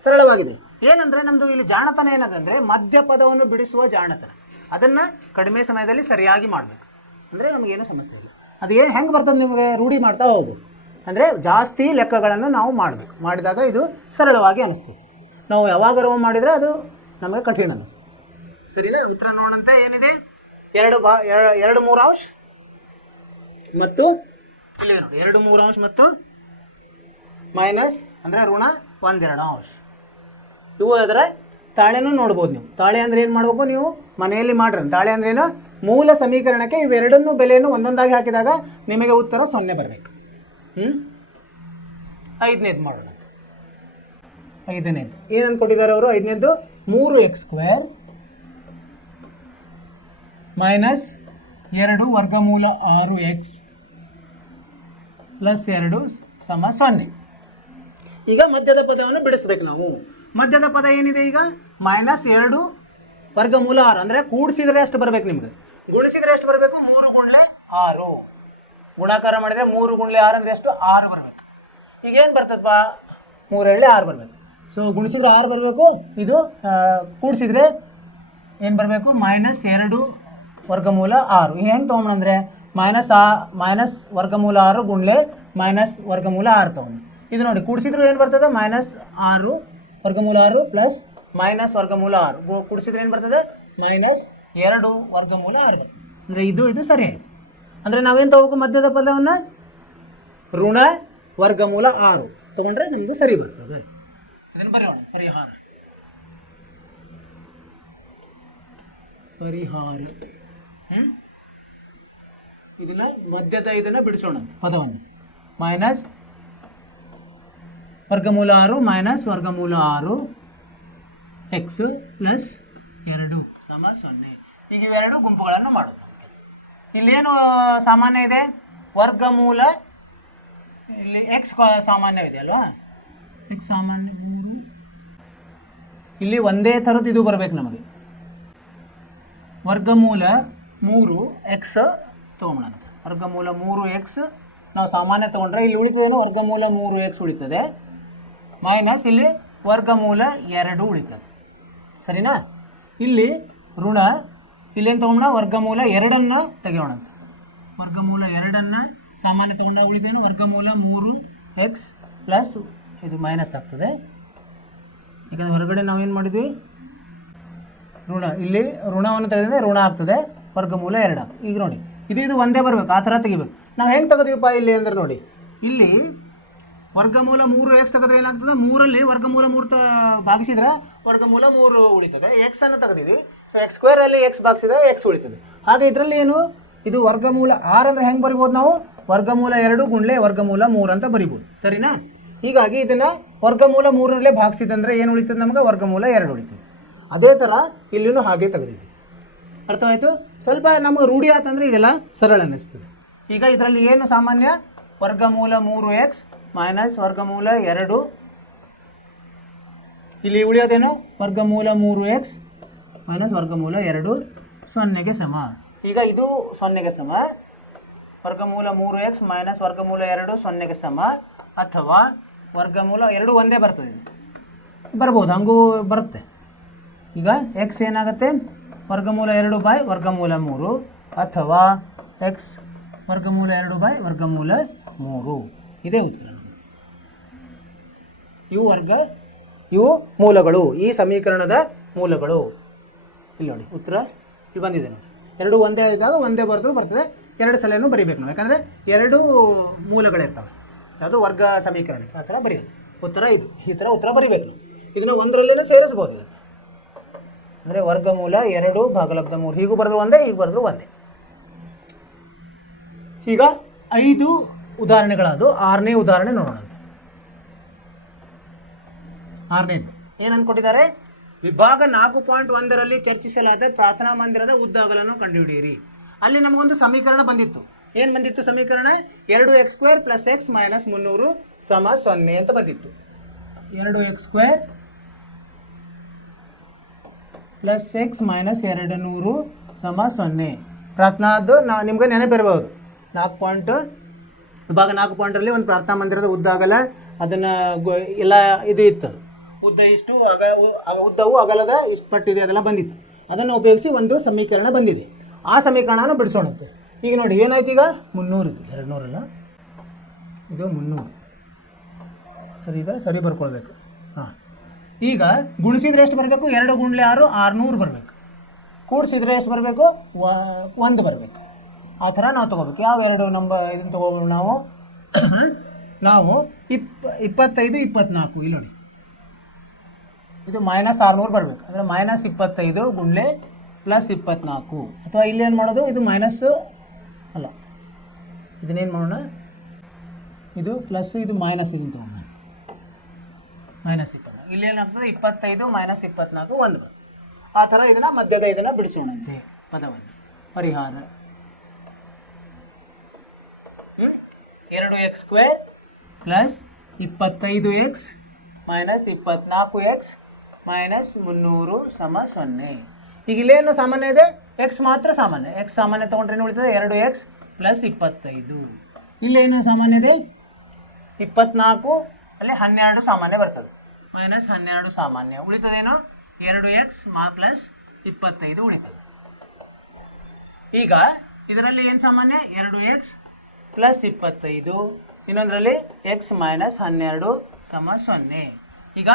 ಸರಳವಾಗಿದೆ. ಏನಂದರೆ ನಮ್ಮದು ಇಲ್ಲಿ ಜಾಣತನ ಏನದಂದರೆ ಮಧ್ಯಪದವನ್ನು ಬಿಡಿಸುವ ಜಾಣತನ. ಅದನ್ನು ಕಡಿಮೆ ಸಮಯದಲ್ಲಿ ಸರಿಯಾಗಿ ಮಾಡಬೇಕು, ಅಂದರೆ ನಮಗೇನು ಸಮಸ್ಯೆ ಇಲ್ಲ. ಅದು ಏನು ಹೆಂಗೆ ಬರ್ತದೆ ನಿಮಗೆ, ರೂಢಿ ಮಾಡ್ತಾ ಹೋಗ್ಬೇಕು. ಅಂದರೆ ಜಾಸ್ತಿ ಲೆಕ್ಕಗಳನ್ನು ನಾವು ಮಾಡಬೇಕು, ಮಾಡಿದಾಗ ಇದು ಸರಳವಾಗಿ ಅನ್ನಿಸ್ತೀವಿ. ನಾವು ಯಾವಾಗ ಮಾಡಿದರೆ ಅದು ನಮಗೆ ಕಠಿಣ ಅನ್ನಿಸ್ತೀವಿ. ಸರಿನಾ? ಉತ್ತರ ನೋಡಂತೆ ಏನಿದೆ, 2 3 ಮತ್ತು ಇಲ್ಲಿ ನೋಡಿ 2 3 ಮತ್ತು ಮೈನಸ್ ಅಂದರೆ ಋಣ 1 2. ಇವು ಅದರ ತಾಳೆನೂ ನೋಡ್ಬೋದು ನೀವು. ತಾಳೆ ಅಂದರೆ ಏನು ಮಾಡಬೇಕು, ನೀವು ಮನೆಯಲ್ಲಿ ಮಾಡ್ರಿ. ತಾಳೆ ಅಂದ್ರೆ ಏನು, ಮೂಲ ಸಮೀಕರಣಕ್ಕೆ ಇವೆರಡನ್ನೂ ಬೆಲೆಯನ್ನು ಒಂದೊಂದಾಗಿ ಹಾಕಿದಾಗ ನಿಮಗೆ ಉತ್ತರ 0 ಬರಬೇಕು. 5ನೇದು ಮಾಡೋಣ. 5ನೇದು ಏನಂತ ಕೊಟ್ಟಿದ್ದಾರೆ ಅವರು, 5ನೇದು 3x² ಮೈನಸ್ 2 ವರ್ಗಮೂಲ 6x ಪ್ಲಸ್ 2 ಸಮ 0. ಈಗ ಮಧ್ಯದ ಪದವನ್ನು ಬಿಡಿಸ್ಬೇಕು ನಾವು. ಮಧ್ಯದ ಪದ ಏನಿದೆ ಈಗ, ಮೈನಸ್ 2 ವರ್ಗಮೂಲ 6 ಅಂದರೆ ಕೂಡಿಸಿದರೆ ಎಷ್ಟು ಬರಬೇಕು ನಿಮ್ಗೆ, ಗುಣಿಸಿದರೆ ಎಷ್ಟು ಬರಬೇಕು, 3 ಗುಣಲೆ 6. ಗುಣಾಕಾರ ಮಾಡಿದರೆ 3 ಗುಣಲೆ 6 ಅಂದರೆ ಎಷ್ಟು, 6 ಬರಬೇಕು. ಈಗ ಏನು ಬರ್ತದಪ್ಪ, 3 ಎಳ್ಳೆ 6 ಬರಬೇಕು. ಸೊ ಗುಣಿಸಿದ್ರೆ 6 ಬರಬೇಕು, ಇದು ಕೂಡಿಸಿದ್ರೆ ಏನು ಬರಬೇಕು, ಮೈನಸ್ 2 ವರ್ಗಮೂಲ 6. ಈಗ ಹೆಂಗೆ ತೊಗೊಂಡ್ರೆ ಮೈನಸ್ ವರ್ಗಮೂಲ 6 ಗುಣಲೆ ಮೈನಸ್ ವರ್ಗಮೂಲ 6 ತೊಗೊಂಡು ಇದು ನೋಡಿ ಕೂಡಿಸಿದ್ರು ಏನು ಬರ್ತದೆ, ಮೈನಸ್ 6 ವರ್ಗಮೂಲ 6 ಪ್ಲಸ್ ಮೈನಸ್ ವರ್ಗಮೂಲ 6 ಕೂಡಿಸಿದ್ರೆ ಏನು ಬರ್ತದೆ, ಮೈನಸ್ 2 ವರ್ಗಮೂಲ 6 ಬರ್ತದೆ. ಅಂದರೆ ಇದು ಸರಿ ಆಯಿತು. ಅಂದರೆ ನಾವೇನು ತೊಗೋಬೇಕು, ಮಧ್ಯದ ಪದವನ್ನು ಋಣ ವರ್ಗಮೂಲ 6 ತೊಗೊಂಡ್ರೆ ನಮ್ಮದು ಸರಿ ಬರ್ತದೆ. ಇದನ್ನು ಬರೆಯೋಣ, ಪರಿಹಾರ. ಇದನ್ನು ಬಿಡಿಸೋಣ ಪದವನ್ನು. ಮೈನಸ್ ವರ್ಗಮೂಲ 6 ಮೈನಸ್ ವರ್ಗಮೂಲ 6 ಎಕ್ಸ್ ಪ್ಲಸ್ 2 ಸಮ 0. ಈಗ ಇವೆರಡು ಗುಂಪುಗಳನ್ನು ಮಾಡೋದು. ಇಲ್ಲೇನು ಸಾಮಾನ್ಯ ಇದೆ, ವರ್ಗಮೂಲ, ಇಲ್ಲಿ ಎಕ್ಸ್ ಸಾಮಾನ್ಯ ಇದೆ ಅಲ್ವಾ, ಎಕ್ಸ್ ಸಾಮಾನ್ಯ 3. ಇಲ್ಲಿ ಒಂದೇ ಥರದ್ದು ಇದು ಬರಬೇಕು ನಮಗೆ, ವರ್ಗಮೂಲ 3x ತೊಗೊಂಬಂತ. ವರ್ಗಮೂಲ 3x ನಾವು ಸಾಮಾನ್ಯ ತೊಗೊಂಡ್ರೆ ಇಲ್ಲಿ ಉಳಿತದೇನು, ವರ್ಗಮೂಲ 3x ಉಳಿತದೆ, ಮೈನಸ್ ಇಲ್ಲಿ ವರ್ಗಮೂಲ 2 ಉಳಿತದೆ. ಸರಿನಾ? ಇಲ್ಲಿ ಋಣ, ಇಲ್ಲೇನು ತೊಗೊಂಡ, ವರ್ಗಮೂಲ 2 ತೆಗೆಯೋಣ. ವರ್ಗಮೂಲ 2 ಸಾಮಾನ್ಯ ತೊಗೊಂಡಾಗ ಉಳಿತೇನು, ವರ್ಗಮೂಲ 3x ಪ್ಲಸ್ ಇದು ಮೈನಸ್ ಆಗ್ತದೆ. ಈಗ ಹೊರಗಡೆ ನಾವೇನು ಮಾಡಿದ್ವಿ, ಋಣ, ಇಲ್ಲಿ ಋಣವನ್ನು ತೆಗೆದ್ರೆ ಋಣ ಆಗ್ತದೆ, ವರ್ಗಮೂಲ 2 ಆಗ್ತದೆ. ಈಗ ನೋಡಿ ಇದು ಒಂದೇ ಬರಬೇಕು, ಆ ಥರ ತೆಗಿಬೇಕು. ನಾವು ಹೆಂಗೆ ತೆಗೆದ್ವಿಪ್ಪ ಇಲ್ಲಿ ಅಂದರೆ ನೋಡಿ, ಇಲ್ಲಿ ವರ್ಗಮೂಲ 3x ತೆಗೆದ್ರೆ ಏನಾಗ್ತದೆ, 3ರಲ್ಲಿ ವರ್ಗಮೂಲ 3 ಭಾಗಿಸಿದ್ರೆ ವರ್ಗಮೂಲ 3 ಉಳಿತದೆ. ಎಕ್ಸ್ ಅನ್ನು ತೆಗೆದಿವಿ, ಸೊ x² ಅಲ್ಲಿ x ಭಾಗಿಸಿದ್ರೆ x ಉಳಿತದೆ. ಹಾಗೆ ಇದರಲ್ಲಿ ಏನು, ಇದು ವರ್ಗಮೂಲ 6 ಅಂದರೆ ಹೆಂಗೆ ಬರಿಬೋದು ನಾವು, ವರ್ಗಮೂಲ 2 ಗುಂಡ್ಲೆ ವರ್ಗಮೂಲ 3 ಅಂತ ಬರಿಬೋದು. ಸರಿನಾ? ಹೀಗಾಗಿ ಇದನ್ನು ವರ್ಗಮೂಲ 3ರಲ್ಲೇ ಭಾಗಿಸಿದಂದರೆ ಏನು ಉಳಿತದೆ ನಮಗೆ, ವರ್ಗಮೂಲ 2 ಉಳಿತದೆ. ಅದೇ ಥರ ಇಲ್ಲಿನೂ ಹಾಗೆ ತೆಗೆದಿದ್ವಿ. ಅರ್ಥವಾಯಿತು? ಸ್ವಲ್ಪ ನಮಗೆ ರೂಢಿ ಆತಂದರೆ ಇದೆಲ್ಲ ಸರಳ ಅನ್ನಿಸ್ತದೆ. ಈಗ ಇದರಲ್ಲಿ ಏನು ಸಾಮಾನ್ಯ, ವರ್ಗಮೂಲ 3x ಮೈನಸ್ ವರ್ಗಮೂಲ 2, ಇಲ್ಲಿ ಉಳಿಯೋದೇನು, ವರ್ಗಮೂಲ 3x ಮೈನಸ್ ವರ್ಗಮೂಲ 2 0ಗೆ ಸಮ. ಈಗ ಇದು 0ಗೆ ಸಮ, ವರ್ಗಮೂಲ 3x ಮೈನಸ್ ವರ್ಗಮೂಲ 2 0ಗೆ ಸಮ, ಅಥವಾ ವರ್ಗಮೂಲ 2 ಒಂದೇ ಬರ್ತದೆ, ಬರ್ಬೋದು, ಹಂಗೂ ಬರುತ್ತೆ. ಈಗ ಎಕ್ಸ್ ಏನಾಗುತ್ತೆ, ವರ್ಗಮೂಲ 2 ಬೈ ವರ್ಗಮೂಲ 3, ಅಥವಾ ಎಕ್ಸ್ ವರ್ಗಮೂಲ 2 ಬೈ ವರ್ಗಮೂಲ 3. ಇದೇ ಉತ್ತರ. ಇವು ಮೂಲಗಳು, ಈ ಸಮೀಕರಣದ ಮೂಲಗಳು. ಇಲ್ಲಿ ನೋಡಿ ಉತ್ತರ ಇಲ್ಲಿ ಬಂದಿದೆ ನೋಡಿ. 2 ಒಂದೇ ಇದ್ದಾಗ ಒಂದೇ ಬರ್ತದೆ, 2 ಸಲನೂ ಬರೀಬೇಕು ನಾವು, ಯಾಕಂದರೆ 2 ಮೂಲಗಳಿರ್ತವೆ. ಯಾವುದು ವರ್ಗ ಸಮೀಕರಣ ಆ ಥರ ಬರೆಯೋದು. ಉತ್ತರ ಇದು, ಈ ಥರ ಉತ್ತರ ಬರಿಬೇಕು ನಾವು. ಇದನ್ನು ಒಂದರಲ್ಲೇ ಸೇರಿಸ್ಬೋದು. ಅಂದರೆ ವರ್ಗಮೂಲ 2 ಭಾಗಲಬ್ಧ 3 ಹೀಗೂ ಬರೆದ್ರು ಒಂದೇ, ಹೀಗೆ ಬರೆದ್ರು ಒಂದೇ. ಈಗ 5 ಉದಾಹರಣೆಗಳಾದು. 6ನೇ ಉದಾಹರಣೆ ನೋಡೋಣ. 6ನೇದು ಏನು ಅಂದ್ಕೊಟ್ಟಿದ್ದಾರೆ? ವಿಭಾಗ 4.1ರಲ್ಲಿ ಚರ್ಚಿಸಲಾದ ಪ್ರಾರ್ಥನಾ ಮಂದಿರದ ಉದ್ದ ಅಗಲನ್ನು ಕಂಡುಹಿಡಿಯಿರಿ. ಅಲ್ಲಿ ನಮಗೊಂದು ಸಮೀಕರಣ ಬಂದಿತ್ತು. ಏನು ಬಂದಿತ್ತು ಸಮೀಕರಣ? 2x² + x - 300 = 0 ಅಂತ ಬಂದಿತ್ತು. 2x² + x - 200 = 0. ಪ್ರಾರ್ಥನಾದ್ದು ನಿಮ್ಗೆ ನೆನಪಿರ್ಬೋದು. ವಿಭಾಗ 4.1ರಲ್ಲಿ ಒಂದು ಪ್ರಾರ್ಥನಾ ಮಂದಿರದ ಉದ್ದ ಅಗಲ ಅದನ್ನು ಎಲ್ಲ ಇದು ಇತ್ತು. ಉದ್ದ ಇಷ್ಟು, ಉದ್ದವು ಅಗಲದ ಇಷ್ಟು ಪಟ್ಟಿದೆ, ಅದೆಲ್ಲ ಬಂದಿತ್ತು. ಅದನ್ನು ಉಪಯೋಗಿಸಿ ಒಂದು ಸಮೀಕರಣ ಬಂದಿದೆ. ಆ ಸಮೀಕರಣನ ಬಿಡಿಸೋಣಂತೆ. ಈಗ ನೋಡಿ ಏನಾಯ್ತು, ಈಗ 300 ಇದು 200 ಅಲ್ಲ, ಇದು 300 ಸರಿ ಇದೆ, ಸರಿ ಬರ್ಕೊಳ್ಬೇಕು. ಹಾಂ, ಈಗ ಗುಣಿಸಿದ್ರೆ ಎಷ್ಟು ಬರಬೇಕು? 2 × 6 600 ಬರಬೇಕು. ಕೂಡಿಸಿದ್ರೆ ಎಷ್ಟು ಬರಬೇಕು? 1 ಬರಬೇಕು. ಆ ಥರ ನಾವು ತೊಗೋಬೇಕು. ಯಾವ 2 ನಂಬರ್ ಇದನ್ನು ತೊಗೋಬೇಕು ನಾವು? ನಾವು 25 24 ಇಲ್ಲಿ ನೋಡಿ, ಇದು -600 ಬರಬೇಕು. ಅಂದರೆ -25 × +24. ಅಥವಾ ಇಲ್ಲಿ ಏನು ಮಾಡೋದು? ಇದು ಮೈನಸ್ ಅಲ್ಲ, ಇದನ್ನೇನು ಮಾಡೋಣ? ಇದು ಪ್ಲಸ್, ಇದು ಮೈನಸ್, ಇದನ್ನು ತೊಗೊಳ್ಳೋಣ. -24 ಇಲ್ಲಿ ಏನಾಗ್ತದೆ? 25 - 24 1 ಬರುತ್ತೆ. ಆ ಥರ ಇದನ್ನು ಮಧ್ಯದ ಇದನ್ನು ಬಿಡಿಸೋಣಂತೆ ಪದವನ್ನು. ಪರಿಹಾರ 2x² + 25x - 24x - 300 = 0. ಈಗ ಇಲ್ಲೇನು ಸಾಮಾನ್ಯ ಇದೆ? ಎಕ್ಸ್ ಮಾತ್ರ ಸಾಮಾನ್ಯ. ಎಕ್ಸ್ ಸಾಮಾನ್ಯ ತೊಗೊಂಡ್ರೆ ಏನು ಉಳಿತದೆ? 2x + 25. ಇಲ್ಲೇನು ಸಾಮಾನ್ಯ ಇದೆ? 24 ಅಲ್ಲಿ 12 ಸಾಮಾನ್ಯ ಬರ್ತದೆ. -12 ಸಾಮಾನ್ಯ ಉಳಿತದೇನು? 2x + 25 ಉಳಿತದೆ. ಈಗ ಇದರಲ್ಲಿ ಏನು ಸಾಮಾನ್ಯ? 2x + 25. ಇನ್ನೊಂದರಲ್ಲಿ x - 12 = 0. ಈಗ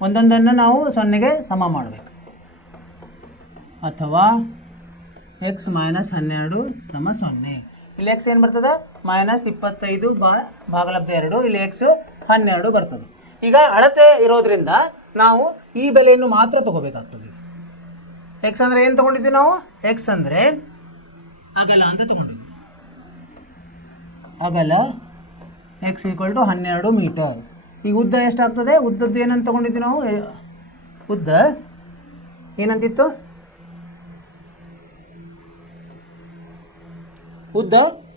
ಒಂದೊಂದನ್ನು ನಾವು 0ಗೆ ಸಮ ಮಾಡಬೇಕು. ಅಥವಾ x - 12 = 0. ಇಲ್ಲಿ x ಏನು ಬರ್ತದೆ? -25 ಭಾಗಲಬ್ಧ 2. ಇಲ್ಲಿ x 12 ಬರ್ತದೆ. ಈಗ ಅಳತೆ ಇರೋದ್ರಿಂದ ನಾವು ಈ ಬೆಲೆಯನ್ನು ಮಾತ್ರ ತಗೋಬೇಕಾಗ್ತದೆ. x ಅಂದರೆ ಏನು ತೊಗೊಂಡಿದ್ವಿ ನಾವು? x ಅಂದರೆ ಅಗಲ ಅಂತ ತೊಗೊಂಡಿದ್ವಿ. ಅಗಲ x = 12 ಮೀಟರ್. ಈಗ ಉದ್ದ ಎಷ್ಟಾಗ್ತದೆ? ಉದ್ದದ್ದು ಏನಂತ ತೊಗೊಂಡಿದ್ವಿ ನಾವು? ಉದ್ದ ಏನಂತಿತ್ತು? ಉದ್ದ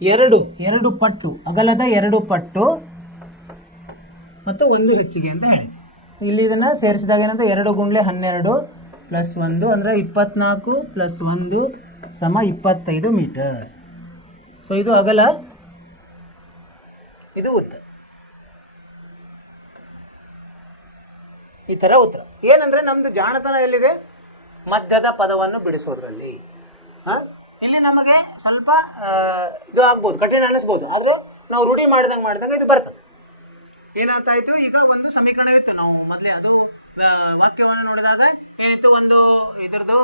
2 ಪಟ್ಟು, ಅಗಲದ 2 ಪಟ್ಟು ಮತ್ತು 1 ಹೆಚ್ಚಿಗೆ ಅಂತ ಹೇಳಿದ್ವಿ. ಇಲ್ಲಿ ಇದನ್ನು ಸೇರಿಸಿದಾಗ ಏನಂತ? 2 × 12 + 1 ಅಂದರೆ 24 + 1 = 25 ಮೀಟರ್. ಸೊ ಇದು ಅಗಲ, ಇದು ಉದ್ದ. ಈ ಥರ ಉತ್ತರ. ಏನಂದರೆ ನಮ್ಮದು ಜಾಣತನ ಎಲ್ಲಿದೆ? ಮಧ್ಯದ ಪದವನ್ನು ಬಿಡಿಸೋದ್ರಲ್ಲಿ. ಇಲ್ಲಿ ನಮಗೆ ಸ್ವಲ್ಪ ಇದು ಆಗ್ಬೋದು, ಕಠಿಣ ಅನ್ನಿಸ್ಬೋದು. ಆದರೂ ನಾವು ರೂಢಿ ಮಾಡಿದಂಗೆ ಇದು ಬರ್ತದೆ. ಏನಾಗ್ತಾಯಿತು? ಈಗ ಒಂದು ಸಮೀಕರಣ ಇತ್ತು, ನಾವು ಮೊದಲೇ ಅದು ವಾಕ್ಯವನ್ನು ನೋಡಿದಾಗ ಏನಿತ್ತು? ಒಂದು ಇದರದ್ದು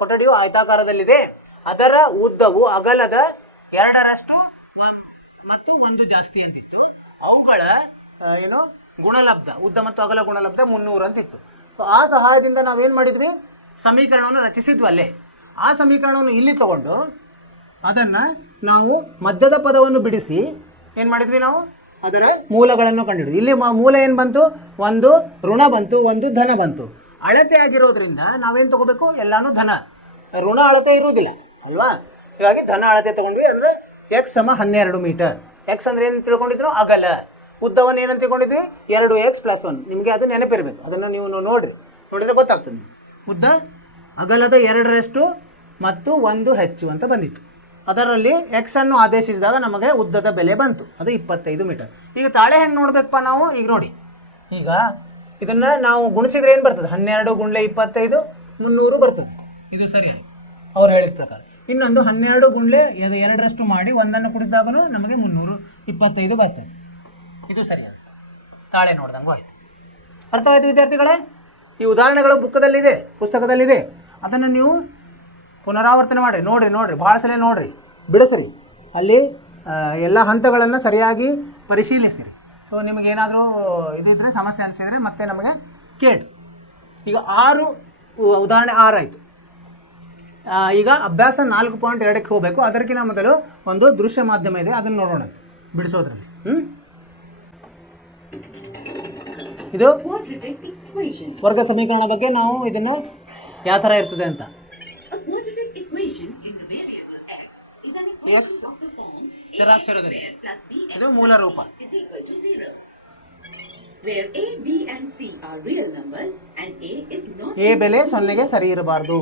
ಕೊಠಡಿಯು ಆಯತಾಕಾರದಲ್ಲಿದೆ. ಅದರ ಉದ್ದವು ಅಗಲದ 2ರಷ್ಟು ಮತ್ತು 1 ಜಾಸ್ತಿ ಅಂತಿತ್ತು. ಅವುಗಳ ಏನು ಗುಣಲಬ್ಧ, ಉದ್ದ ಮತ್ತು ಅಗಲ ಗುಣಲಬ್ಧ 300 ಅಂತಿತ್ತು. ಆ ಸಹಾಯದಿಂದ ನಾವೇನು ಮಾಡಿದ್ವಿ? ಸಮೀಕರಣವನ್ನು ರಚಿಸಿದ್ವಿ ಅಲ್ಲೇ. ಆ ಸಮೀಕರಣವನ್ನು ಇಲ್ಲಿ ತಗೊಂಡು ಅದನ್ನು ನಾವು ಮಧ್ಯದ ಪದವನ್ನು ಬಿಡಿಸಿ ಏನು ಮಾಡಿದ್ವಿ? ನಾವು ಅದರ ಮೂಲಗಳನ್ನು ಕಂಡುಹಿಡಿದ್ವಿ. ಇಲ್ಲಿ ಮೂಲ ಏನು ಬಂತು? ಒಂದು ಋಣ ಬಂತು, ಒಂದು ಧನ ಬಂತು. ಅಳತೆ ಆಗಿರೋದ್ರಿಂದ ನಾವೇನು ತಗೋಬೇಕು? ಎಲ್ಲಾನು ಧನ. ಋಣ ಅಳತೆ ಇರುವುದಿಲ್ಲ ಅಲ್ವಾ? ಹೀಗಾಗಿ ಧನ ಅಳತೆ ತಗೊಂಡ್ವಿ. ಅಂದರೆ x = 12 ಮೀಟರ್. x ಅಂದರೆ ಏನು ತಿಳ್ಕೊಂಡಿದ್ರು? ಅಗಲ. ಉದ್ದವನ್ನು ಏನಂತ ತಿಳ್ಕೊಂಡಿದ್ವಿ? 2x + 1. ನಿಮಗೆ ಅದು ನೆನಪಿರಬೇಕು. ಅದನ್ನು ನೀವು ನೋಡಿದರೆ ಗೊತ್ತಾಗ್ತದೆ. ಉದ್ದ ಅಗಲದ 2ರಷ್ಟು ಮತ್ತು 1 ಹೆಚ್ಚು ಅಂತ ಬಂದಿತ್ತು. ಅದರಲ್ಲಿ x ಅನ್ನು ಆದೇಶಿಸಿದಾಗ ನಮಗೆ ಉದ್ದದ ಬೆಲೆ ಬಂತು, ಅದು 25 ಮೀಟರ್. ಈಗ ತಾಳೆ ಹೆಂಗೆ ನೋಡಬೇಕಪ್ಪ ನಾವು? ಈಗ ನೋಡಿ, ಈಗ ಇದನ್ನು ನಾವು ಗುಣಿಸಿದ್ರೆ ಏನು ಬರ್ತದೆ? 12 × 25 300 ಬರ್ತದೆ. ಇದು ಸರಿಯಾಗಿ ಅವ್ರು ಹೇಳಿದ ಪ್ರಕಾರ. ಇನ್ನೊಂದು 12 × 2ರಷ್ಟು ಮಾಡಿ 1ಅನ್ನು ಕೂಡಿಸಿದಾಗೂ ನಮಗೆ 325 ಬರ್ತದೆ. ಇದು ಸರಿಯಾಗಿ ತಾಳೆ ನೋಡ್ದಂಗೂ ಆಯಿತು. ಅರ್ಥವಾಯಿತು ವಿದ್ಯಾರ್ಥಿಗಳೇ? ಈ ಉದಾಹರಣೆಗಳು ಪುಸ್ತಕದಲ್ಲಿದೆ. ಅದನ್ನು ನೀವು ಪುನರಾವರ್ತನೆ ಮಾಡಿ ನೋಡ್ರಿ, ಭಾಳ ಸಲ ನೋಡ್ರಿ, ಬಿಡಿಸ್ರಿ. ಅಲ್ಲಿ ಎಲ್ಲ ಹಂತಗಳನ್ನು ಸರಿಯಾಗಿ ಪರಿಶೀಲಿಸಿರಿ. ಸೊ ನಿಮಗೇನಾದರೂ ಇದಿದ್ದರೆ ಸಮಸ್ಯೆ ಅನಿಸಿದರೆ ಮತ್ತೆ ನಮಗೆ ಕೇಳಿ. ಈಗ 6 ಉದಾಹರಣೆ 6 ಆಯಿತು. ಈಗ ಅಭ್ಯಾಸ 4.2ಕ್ಕೆ ಹೋಗಬೇಕು. ಅದಕ್ಕಿಂತ ಮೊದಲು ಒಂದು ದೃಶ್ಯ ಮಾಧ್ಯಮ ಇದೆ, ಅದನ್ನು ನೋಡೋಣ ಬಿಡಿಸೋದ್ರಲ್ಲಿ. ಇದು ವರ್ಗ ಸಮೀಕರಣ ಬಗ್ಗೆ ನಾವು ಇದನ್ನು ಯಾವ ಥರ ಇರ್ತದೆ ಅಂತ. ಎಕ್ಸ್ ಚರಾಕ್ಷರದಲ್ಲಿ ಇದು ಮೂಲ ರೂಪ. ಎ ಬೆಲೆ 0ಗೆ ಸರಿ ಇರಬಾರ್ದು.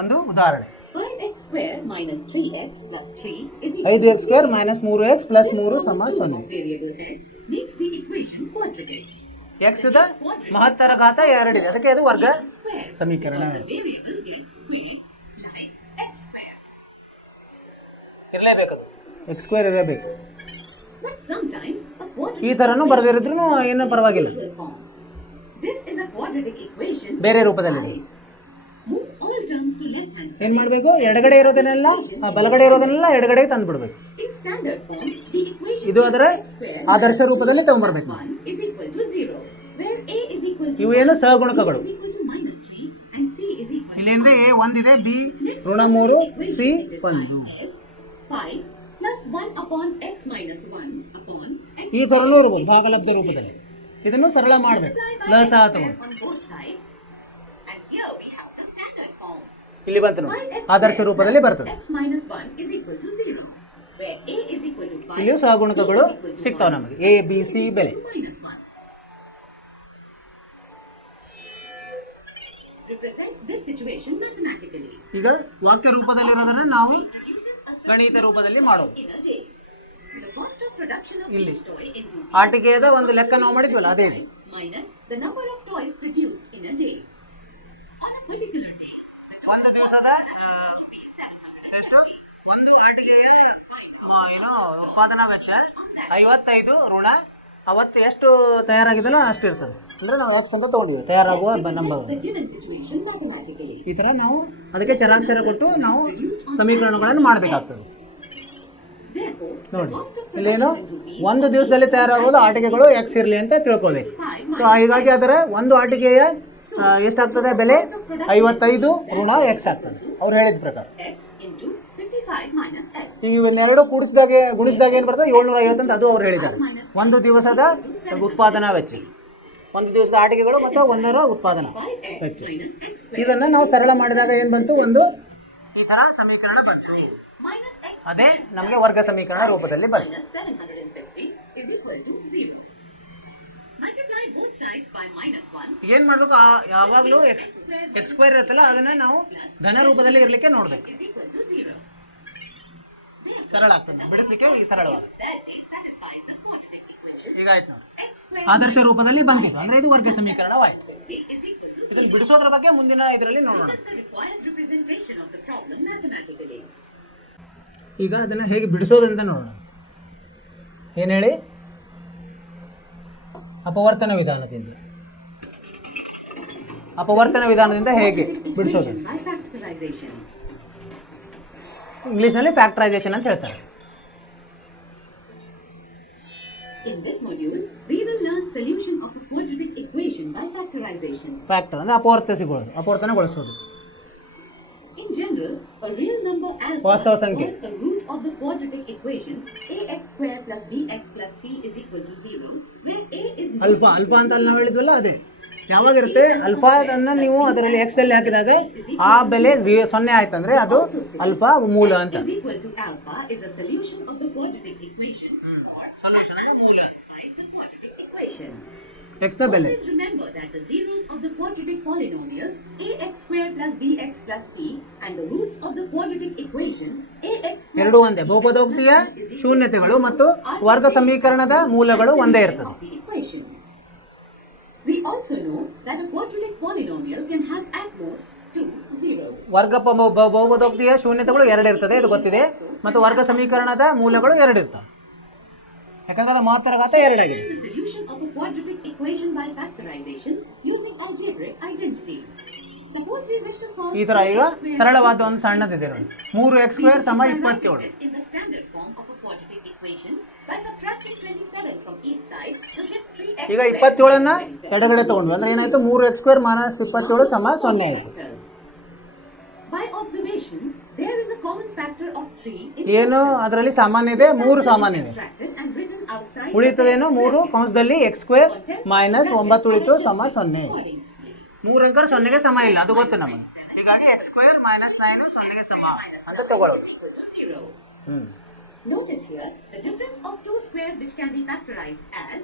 ಒಂದು ಉದಾಹರಣೆ, 5x² - 3x + 3 = 0. ಎಕ್ಸ್ ದ ಮಹತ್ತರ ಘಾತ 2 ಇದೆ, ಅದಕ್ಕೆ ಅದು ವರ್ಗ ಸಮೀಕರಣ ಇರಲೇಬೇಕು. x² ಇರಬೇಕು. ಈ ಥರನೂ ಬರೆದಿರಿದ್ರೂ ಏನೂ ಪರವಾಗಿಲ್ಲ, ಬೇರೆ ರೂಪದಲ್ಲಿ. ಏನು ಮಾಡಬೇಕು? ಎಡಗಡೆ ಇರೋದನ್ನೆಲ್ಲ ಬಲಗಡೆ ಇರೋದನ್ನೆಲ್ಲ ಎಡಗಡೆಗೆ ತಂದುಬಿಡ್ಬೇಕು. ಇದು ಅದರ ಆದರ್ಶ ರೂಪದಲ್ಲಿ ತಗೊಂಡ್ಬರ್ಬೇಕು. ಇವು ಏನು ಸಹಗುಣಕಗಳು. ಇಲ್ಲಿಂದ A 1 ಇದೆ, B -3, C 1. ಈ ಥರನೂ ಇರ್ಬೋದು ಭಾಗಲಬ್ಧ ರೂಪದಲ್ಲಿ. ಇದನ್ನು ಸರಳ ಮಾಡಬೇಕು. ಲಸ ತಗೊಂಡು ಇಲ್ಲಿ ಬಂತು ನೋಡಿ, ಆದರ್ಶ ರೂಪದಲ್ಲಿ ಬರ್ತದೆ. ಇಲ್ಲಿಯೂ ಸಹಗುಣಕಗಳು ಸಿಗ್ತಾವೆ ನಮಗೆ, A B C ಬೆಲೆ. ಈಗ ವಾಕ್ಯ ರೂಪದಲ್ಲಿರೋದನ್ನು ನಾವು ಗಣಿತ ರೂಪದಲ್ಲಿ ಮಾಡೋದು. ಇಲ್ಲಿ ಆಟಿಕೆಯದ ಒಂದು ಲೆಕ್ಕ ನಾವು ಮಾಡಿದ್ವಲ್ಲ, ಅದೇ ಒಂದು ದಿವಸದ ಒಂದು ಆಟಿಕೆಯ ಉತ್ಪಾದನಾ ವೆಚ್ಚ 55 ಋಣ ಅವತ್ತು ಎಷ್ಟು ತಯಾರಾಗಿದೆಯೋ ಅಷ್ಟು ಇರ್ತದೆ. ಅಂದರೆ ನಾವು ಎಕ್ಸ್ ಅಂತ ತೊಗೊಂಡಿವಿ, ತಯಾರಾಗುವ ನಂಬರ್. ಈ ಥರ ನಾವು ಅದಕ್ಕೆ ಚರಾಕ್ಷರ ಕೊಟ್ಟು ನಾವು ಸಮೀಕರಣಗಳನ್ನು ಮಾಡಬೇಕಾಗ್ತದೆ. ನೋಡಿ ಇಲ್ಲೇನು ಒಂದು ದಿವಸದಲ್ಲಿ ತಯಾರಾಗೋದು ಆಟಿಕೆಗಳು ಎಕ್ಸ್ ಇರಲಿ ಅಂತ ತಿಳ್ಕೊಬೇಕು. ಸೊ ಹೀಗಾಗಿ ಅದರ ಒಂದು ಆಟಿಕೆಯ ಎಷ್ಟಾಗ್ತದೆ ಬೆಲೆ? 55 ಋಣ ಎಕ್ಸ್ ಆಗ್ತದೆ ಅವ್ರು ಹೇಳಿದ ಪ್ರಕಾರ. ಇವನ್ನೆರಡು ಗುಣಿಸಿದಾಗ ಏನು ಬರ್ತದೆ? 750 ಅಂತ ಅದು ಅವ್ರು ಹೇಳಿದ್ದಾರೆ. ಒಂದು ದಿವಸದ ಉತ್ಪಾದನಾ ವೆಚ್ಚ, ಒಂದು ದಿವಸದ ಆಟಿಕೆಗಳು ಮತ್ತು ಒಂದರ ಉತ್ಪಾದನಾ ವೆಚ್ಚ. ಇದನ್ನು ನಾವು ಸರಳ ಮಾಡಿದಾಗ ಏನು ಬಂತು? ಒಂದು ಈ ಥರ ಸಮೀಕರಣ ಬಂತು. ಅದೇ ನಮಗೆ ವರ್ಗ ಸಮೀಕರಣ ರೂಪದಲ್ಲಿ ಬಂತು. ಏನು ಮಾಡಬೇಕು? ಯಾವಾಗಲೂ x² ಇರುತ್ತಲ್ಲ ಅದನ್ನ ನಾವು ಘನ ರೂಪದಲ್ಲಿ ಇರಲಿಕ್ಕೆ ನೋಡಬೇಕು. ಸರಳ ಆಗ್ತದೆ ಬಿಡಿಸ್ಲಿಕ್ಕೆ, ಈ ಸರಳವಾದ. ಈಗ ಆಯ್ತು ನೋಡಿ, ಆದರ್ಶ ರೂಪದಲ್ಲಿ ಬಂದಿದ್ದು ಅಂದ್ರೆ ಇದು ವರ್ಗ ಸಮೀಕರಣವಾಯಿತು. ಇದನ್ನು ಬಿಡಿಸೋದ್ರ ಬಗ್ಗೆ ಮುಂದಿನ ಇದರಲ್ಲಿ ನೋಡೋಣ. ಈಗ ಅದನ್ನು ಹೇಗೆ ಬಿಡಿಸೋದಂತ ನೋಡೋಣ. ಏನು ಹೇಳಿ? ಅಪವರ್ತನ ವಿಧಾನದಿಂದ ಹೇಗೆ ಬಿಡಿಸೋದು? ಇಂಗ್ಲಿಷ್ನಲ್ಲಿ ಫ್ಯಾಕ್ಟರೈಸೇಷನ್ ಅಂತ ಹೇಳ್ತಾರೆ. In this module, we will learn solution of a quadratic equation by factorization. Factor ಅಂದ್ರೆ ಅಪವರ್ತನಗೊಳಿಸೋದು. In general, a real number alpha ವಾಸ್ತವ ಸಂಖ್ಯೆ holds the root of the quadratic equation ax² + bx + c = 0, where a is alpha ಅಂತ ಅಲ್ಲಿ ನಾವು ಹೇಳಿದ್ವಲ್ಲ, ಅದೇ ಯಾವಾಗಿರುತ್ತೆ? ಅಲ್ಫಾದನ್ನು ನೀವು ಅದರಲ್ಲಿ X ಅಲ್ಲಿ ಹಾಕಿದಾಗ ಆ ಬೆಲೆ 0 ಆಯ್ತಂದ್ರೆ ಅದು ಅಲ್ಫಾ ಮೂಲ ಅಂತ. alpha is a solution of the quadratic equation. Solution ಅಂದ್ರೆ ಮೂಲ. The quadratic equation. ಎಕ್ಸ್ ನ ಬೆಲೆ. Always remember that the zeros of the quadratic polynomial ax² + bx + c and the roots of the quadratic equation ax ಎರಡು ಒಂದೇ. ಬಹುಪದೋಕ್ತಿಯ ಶೂನ್ಯತೆಗಳು ಮತ್ತು ವರ್ಗ ಸಮೀಕರಣದ ಮೂಲಗಳು ಒಂದೇ ಇರ್ತದೆ. We also know that a quadratic polynomial can have at most 2 zeros. ವರ್ಗ ಬಹುಪದೋಕ್ತಿಯ ಶೂನ್ಯತೆಗಳು 2 ಇರ್ತದೆ, ಇದು ಗೊತ್ತಿದೆ. ಮತ್ತು ವರ್ಗ ಸಮೀಕರಣದ ಮೂಲಗಳು 2 ಇರ್ತವೆ, ಯಾಕಂದ್ರೆ ಅದು ಮಾತ್ರ ಘಾತ 2 ಆಗಿದೆ. The solution of a quadratic equation by factorization using algebraic identities. Suppose we wish to solve ಈ ಥರ ಈಗ 3x squared ಸರಳವಾದ ಒಂದು ಸಣ್ಣದಿದೆ ನೋಡಿ. 3x² ಸಮ 27. this in the standard form of a quadratic equation by subtracting 27 from each side to get 3x ಈಗ 27ಅನ್ನ ಎಡಗಡೆ ತಗೊಂಡ್ವಿ ಅಂದ್ರೆ ಏನಾಯ್ತು, 3x² ಮೈನಸ್ 27 ಸಮ 0 ಆಯಿತು. By observation, there is a common factor of 3 in ಏನು ಅದರಲ್ಲಿ ಸಾಮಾನ್ಯ ಇದೆ, 3 ಸಾಮಾನ್ಯ ಇದೆ. extracted and written outside ಉಳಿತದೇನು 3 ಕೌಂಸದಲ್ಲಿ x² minus 9 ಉಳಿತು ಸಮ 0. 3 ಅಂಕರ್ 0ಗೆ ಸಮ ಇಲ್ಲ, ಅದು ಗೊತ್ತು ನಮಗೆ. ಹೀಗಾಗಿ x² ಮೈನಸ್ 9 0ಗೆ ಸಮ ಅಂತ ತಗೊಳ್ಳೋದು. Notice here the difference of two squares which can be factorized as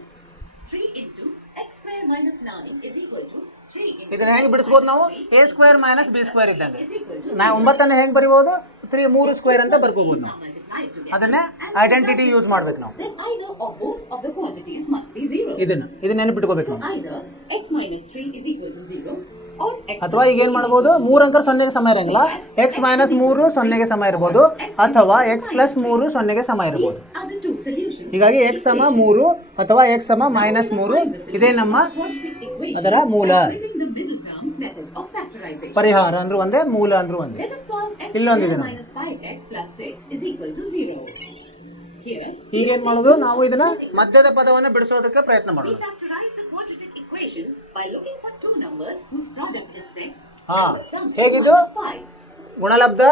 3 into x square minus 9 is equal to 3 into ಇದನ್ನ ಹೆಂಗೆ ಬಿಡಿಸ್ಬೋದು ನಾವು, a² ಮೈನಸ್ b² ಇದ್ದಂಗೆ. is equal to 9 ಹೆಂಗೆ ಬರಿಬೋದು, 3 ಅಂತ ಬರ್ಕೋಬೋದು ನಾವು. multiplied together. ಅದನ್ನೇ ಐಡೆಂಟಿಟಿ ಯೂಸ್ ಮಾಡ್ಬೇಕು ನಾವು. Then either or both of the quantities must be 0. ಇದನ್ನ ನೆನಪಿಟ್ಕೋಬೇಕು So ನಾವು. either x minus 3 is equal to 0 or x ಅಥವಾ ಈಗ ಏನು ಮಾಡ್ಬೋದು, 3 ಅಂಕರ್ 0ಗೆ ಸಮ ಇರಂಗಿಲ್ಲ, x ಮೈನಸ್ 3 0ಗೆ ಸಮ ಇರ್ಬೋದು, ಅಥವಾ x ಪ್ಲಸ್ 3 0ಗೆ ಸಮ ಇರ್ಬೋದು. are the two solutions. ಹೀಗಾಗಿ x ಸಮ 3 ಅಥವಾ x ಸಮ ಮೈನಸ್ 3 ಇದೇ ನಮ್ಮ Quadratic equation ಅದರ ಮೂಲ. using the middle terms method of factorization. ಪರಿಹಾರ ಅಂದ್ರೂ ಒಂದೇ, ಮೂಲ ಅಂದ್ರೂ ಒಂದೇ. Let us solve x ಇಲ್ಲೊಂದಿದೆ square ನೋಡಿ. minus 5x plus 6 is equal to 0. Here, ಈಗೇನ್ ಮಾಡೋದು, ನಾವು ಇದನ್ನ ಮಧ್ಯದ ಪದವನ್ನು ಬಿಡಿಸೋದಕ್ಕೆ ಪ್ರಯತ್ನ we ಮಾಡೋದು. factorize the quadratic equation by looking for two numbers whose product is 6 ಹಾ, and the sum ಹೇಗಿದು is 5. ಗುಣಲಬ್ಧ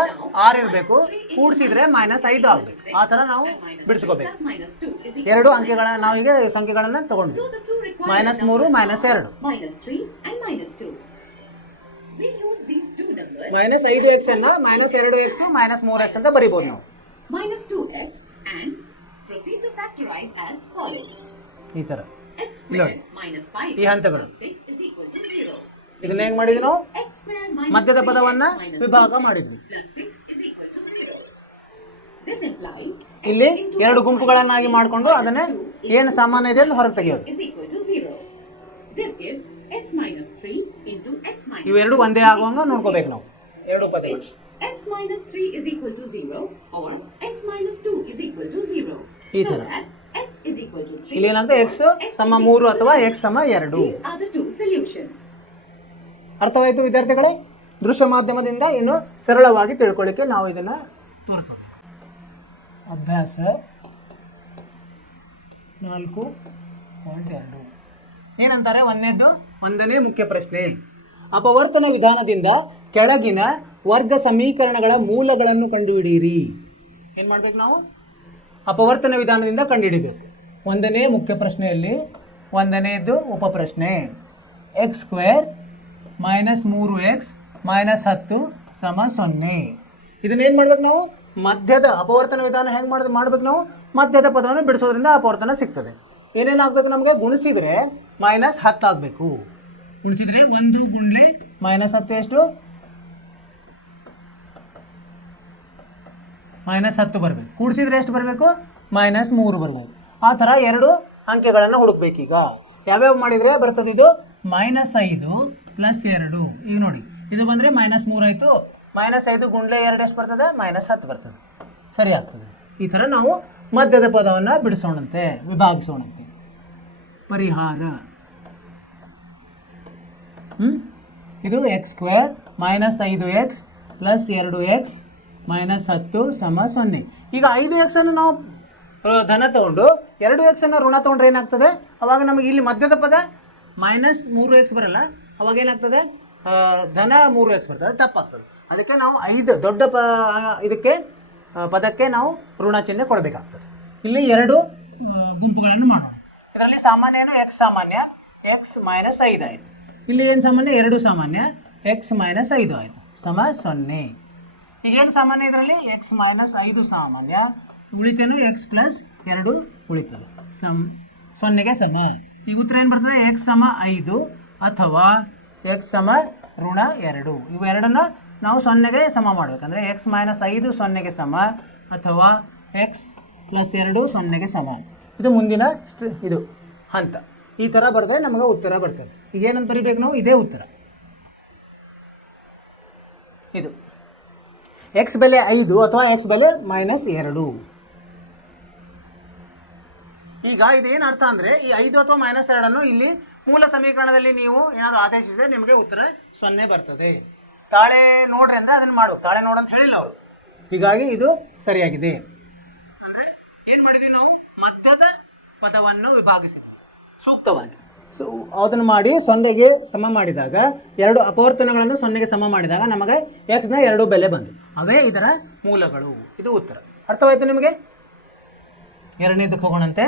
6 ಇರಬೇಕು, ಕೂಡಿಸಿದ್ರೆ ಮೈನಸ್ 5 ಆಗ್ಬೇಕು. ಆ ತರ ನಾವು ಬಿಡಿಸ್ಕೋಬೇಕು. Plus minus 2 is equal ಎರಡು ಅಂಕೆಗಳ ನಾವು ಈಗ ಸಂಖ್ಯೆಗಳನ್ನ ತಗೊಂಡ್ವಿ, to the two required minus 3 numbers minus 2. minus 3 and minus 2. We use these two numbers minus 5x ಅನ್ನ ಮೈನಸ್ 2x ಮೈನಸ್ 3x ಅಂತ ಬರಿಬೋದು ನಾವು. minus 2x and proceed to factorize as follows. ಈ ತರ X ಇಲ್ಲ. squared minus 5 ಈ ಹಂತಗಳು. plus 6 is equal to 0. ಇದನ್ನ ಹೆಂಗ್ ಮಾಡಿದ್ವಿ ನಾವು, X squared minus ಮಧ್ಯದ 3x ಪದವನ್ನ minus ವಿಭಾಗ 2 ಮಾಡಿದ್ವಿ. plus 6 is equal to 0. This implies ಇಲ್ಲಿ ಎರಡು ಗುಂಪುಗಳನ್ನಾಗಿ ಮಾಡಿಕೊಂಡು ಅದನ್ನೇ ಏನು ಸಾಮಾನ್ಯ ಇದೆ ಅಂತ ಹೊರಗೆ ತೆಗೆಯೋದು. is equal to 0. This gives x minus 3 into x minus ಇವೆರಡು ಒಂದೇ ಆಗುವಂಗ ನೋಡ್ಕೋಬೇಕು ನಾವು ಎರಡು ಪದಗಳು. x minus 3 is equal to 0 or x minus 2 is equal to 0. ಈ So ತರ. that x is equal to 3. ಇಲ್ಲಿ ಏನಾಗುತ್ತೆ, x ಸಮ 3 ಅಥವಾ x ಸಮ 2. These are the two solutions. ಅರ್ಥವಾಯಿತು ವಿದ್ಯಾರ್ಥಿಗಳೇ? ದೃಶ್ಯ ಮಾಧ್ಯಮದಿಂದ ಇನ್ನು ಸರಳವಾಗಿ ತಿಳ್ಕೊಳ್ಳಿಕ್ಕೆ ನಾವು ಇದನ್ನ ತೋರಿಸೋಣ. ಅಭ್ಯಾಸ 4.2 ಏನಂತಾರೆ, ಒಂದನೇ ಮುಖ್ಯ ಪ್ರಶ್ನೆ. ಅಪವರ್ತನ ವಿಧಾನದಿಂದ ಕೆಳಗಿನ ವರ್ಗ ಸಮೀಕರಣಗಳ ಮೂಲಗಳನ್ನು ಕಂಡುಹಿಡಿಯಿರಿ. ಏನು ಮಾಡ್ಬೇಕು ನಾವು, ಅಪವರ್ತನ ವಿಧಾನದಿಂದ ಕಂಡುಹಿಡಿಬೇಕು. ಒಂದನೇ ಮುಖ್ಯ ಪ್ರಶ್ನೆಯಲ್ಲಿ ಒಂದನೇದು ಉಪಪ್ರಶ್ನೆ, x² ಮೈನಸ್ 3x ಮೈನಸ್ 10 ಸಮ 0. ಇದನ್ನೇನು ಮಾಡ್ಬೇಕು ನಾವು, ಮಧ್ಯದ ಅಪವರ್ತನ ವಿಧಾನ ಹೆಂಗೆ ಮಾಡ್ಬೇಕು ನಾವು, ಮಧ್ಯದ ಪದವನ್ನು ಬಿಡಿಸೋದ್ರಿಂದ ಅಪವರ್ತನ ಸಿಗ್ತದೆ. ಏನೇನಾಗಬೇಕು ನಮಗೆ, ಗುಣಿಸಿದ್ರೆ ಮೈನಸ್ 10 ಆಗಬೇಕು. ಗುಣಿಸಿದ್ರೆ 1 ಗುಂಡ್ಲೆ ಮೈನಸ್ 10 ಎಷ್ಟು, ಮೈನಸ್ 10 ಬರಬೇಕು. ಕೂಡಿಸಿದ್ರೆ ಎಷ್ಟು ಬರಬೇಕು, ಮೈನಸ್ 3 ಬರಬೇಕು. ಆ ಥರ ಎರಡು ಅಂಕೆಗಳನ್ನು ಹುಡುಕ್ಬೇಕೀಗ. ಯಾವ್ಯಾವ ಮಾಡಿದರೆ ಬರ್ತದೆ ಇದು, ಮೈನಸ್ 5 ಪ್ಲಸ್ 2. ಈಗ ನೋಡಿ, ಇದು ಬಂದರೆ ಮೈನಸ್ 3 ಆಯಿತು, ಮೈನಸ್ 5 ಗುಂಡ್ಲೆ 2 ಎಷ್ಟು ಬರ್ತದೆ, ಮೈನಸ್ 10 ಬರ್ತದೆ. ಸರಿ ಆಗ್ತದೆ. ಈ ಥರ ನಾವು ಮಧ್ಯದ ಪದವನ್ನು ಬಿಡಿಸೋಣಂತೆ, ವಿಭಾಗಿಸೋಣಂತೆ. ಪರಿಹಾರ, ಇದು x² minus 5x plus 2x minus 10 ಸಮ 0. ಈಗ 5x ಅನ್ನು ನಾವು ಧನ ತಗೊಂಡು 2x ಅನ್ನು ಋಣ ತಗೊಂಡ್ರೆ ಏನಾಗ್ತದೆ, ಅವಾಗ ನಮಗೆ ಇಲ್ಲಿ ಮಧ್ಯದ ಪದ ಮೈನಸ್ 3x ಬರಲ್ಲ, ಅವಾಗ ಏನಾಗ್ತದೆ, ಧನ 3x ಬರ್ತದೆ, ತಪ್ಪಾಗ್ತದೆ. ಅದಕ್ಕೆ ನಾವು 5 ದೊಡ್ಡ ಇದಕ್ಕೆ ಪದಕ್ಕೆ ನಾವು ಋಣ ಚಿಹ್ನೆ ಕೊಡಬೇಕಾಗ್ತದೆ. ಇಲ್ಲಿ ಎರಡು ಗುಂಪುಗಳನ್ನು ಮಾಡೋಣ. ಇದರಲ್ಲಿ ಸಾಮಾನ್ಯ ಏನು, x ಸಾಮಾನ್ಯ, x ಮೈನಸ್ 5 ಆಯಿತು. ಇಲ್ಲಿ ಏನು ಸಾಮಾನ್ಯ, 2 ಸಾಮಾನ್ಯ, x ಮೈನಸ್ 5 ಆಯಿತು ಸಮ 0. ಈಗೇನು ಸಾಮಾನ್ಯ ಇದರಲ್ಲಿ, x ಮೈನಸ್ 5 ಸಾಮಾನ್ಯ, ಉಳಿತೇನು x ಪ್ಲಸ್ 2 ಉಳಿತದೆ, 0ಗೆ ಸಮ. ಈಗ ಉತ್ತರ ಏನು ಬರ್ತದೆ, x ಸಮ 5 ಅಥವಾ x ಸಮ ಋಣ 2. ಇವೆರಡನ್ನ ನಾವು 0ಗೆ ಸಮ ಮಾಡಬೇಕಂದ್ರೆ x ಮೈನಸ್ 5 0ಗೆ ಸಮ ಅಥವಾ x ಪ್ಲಸ್ 2 0ಗೆ ಸಮ. ಇದು ಮುಂದಿನ ಇದು ಹಂತ. ಈ ಥರ ಬರೆದ್ರೆ ನಮಗೆ ಉತ್ತರ ಬರ್ತದೆ. ಈಗ ಏನಂತ ಬರೀಬೇಕು ನಾವು, ಇದೇ ಉತ್ತರ. ಇದು x ಬೆಲೆ 5 ಅಥವಾ x ಬೆಲೆ ಮೈನಸ್ 2. ಈಗ ಇದೇನು ಅರ್ಥ ಅಂದರೆ, ಈ 5 ಅಥವಾ ಮೈನಸ್ 2 ಇಲ್ಲಿ ಮೂಲ ಸಮೀಕರಣದಲ್ಲಿ ನೀವು ಏನಾದರೂ ಆದೇಶಿಸಿದ್ರೆ ನಿಮಗೆ ಉತ್ತರ 0 ಬರ್ತದೆ. ತಾಳೆ ನೋಡ್ರಿ ಅಂದರೆ ಅದನ್ನು ಮಾಡು, ತಾಳೆ ನೋಡು ಅಂತ ಹೇಳಿಲ್ಲ ಅವರು. ಹೀಗಾಗಿ ಇದು ಸರಿಯಾಗಿದೆ. ಅಂದರೆ ಏನು ಮಾಡಿದ್ವಿ ನಾವು, ಮಧ್ಯದ ಪದವನ್ನು ವಿಭಾಗಿಸಿದ್ವಿ ಸೂಕ್ತವಾಗಿ. ಸೊ ಅದನ್ನು ಮಾಡಿ 0ಗೆ ಸಮ ಮಾಡಿದಾಗ, ಎರಡು ಅಪವರ್ತನಗಳನ್ನು 0ಗೆ ಸಮ ಮಾಡಿದಾಗ ನಮಗೆ ಎಕ್ಸ್ನ 2 ಬೆಲೆ ಬಂದು ಅವೇ ಇದರ ಮೂಲಗಳು. ಇದು ಉತ್ತರ. ಅರ್ಥವಾಯಿತು ನಿಮಗೆ? ಎರಡನೇದಕ್ಕೆ ಹೋಗೋಣಂತೆ.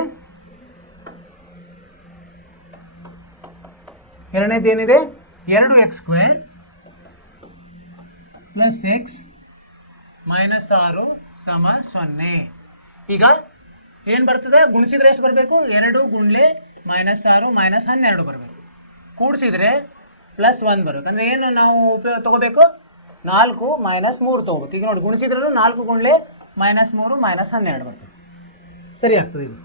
ಎರಡನೇದು ಏನಿದೆ, 2x² + x - 6 = 0. ಈಗ ಏನು ಬರ್ತದೆ, ಗುಣಿಸಿದ್ರೆ ಎಷ್ಟು ಬರಬೇಕು, 2 ಗುಣ್ಲೆ -6 -12 ಬರಬೇಕು. ಕೂಡಿಸಿದ್ರೆ +1 ಬರಬೇಕು. ಅಂದರೆ ಏನು ನಾವು ತಗೋಬೇಕು, 4 - 3 ತೊಗೋಬೇಕು. ಈಗ ನೋಡಿ, ಗುಣಿಸಿದ್ರೂ 4 ಗುಣ್ಲೆ -3 -12 ಬರ್ತದೆ. ಸರಿ ಆಗ್ತದೆ, ಇದು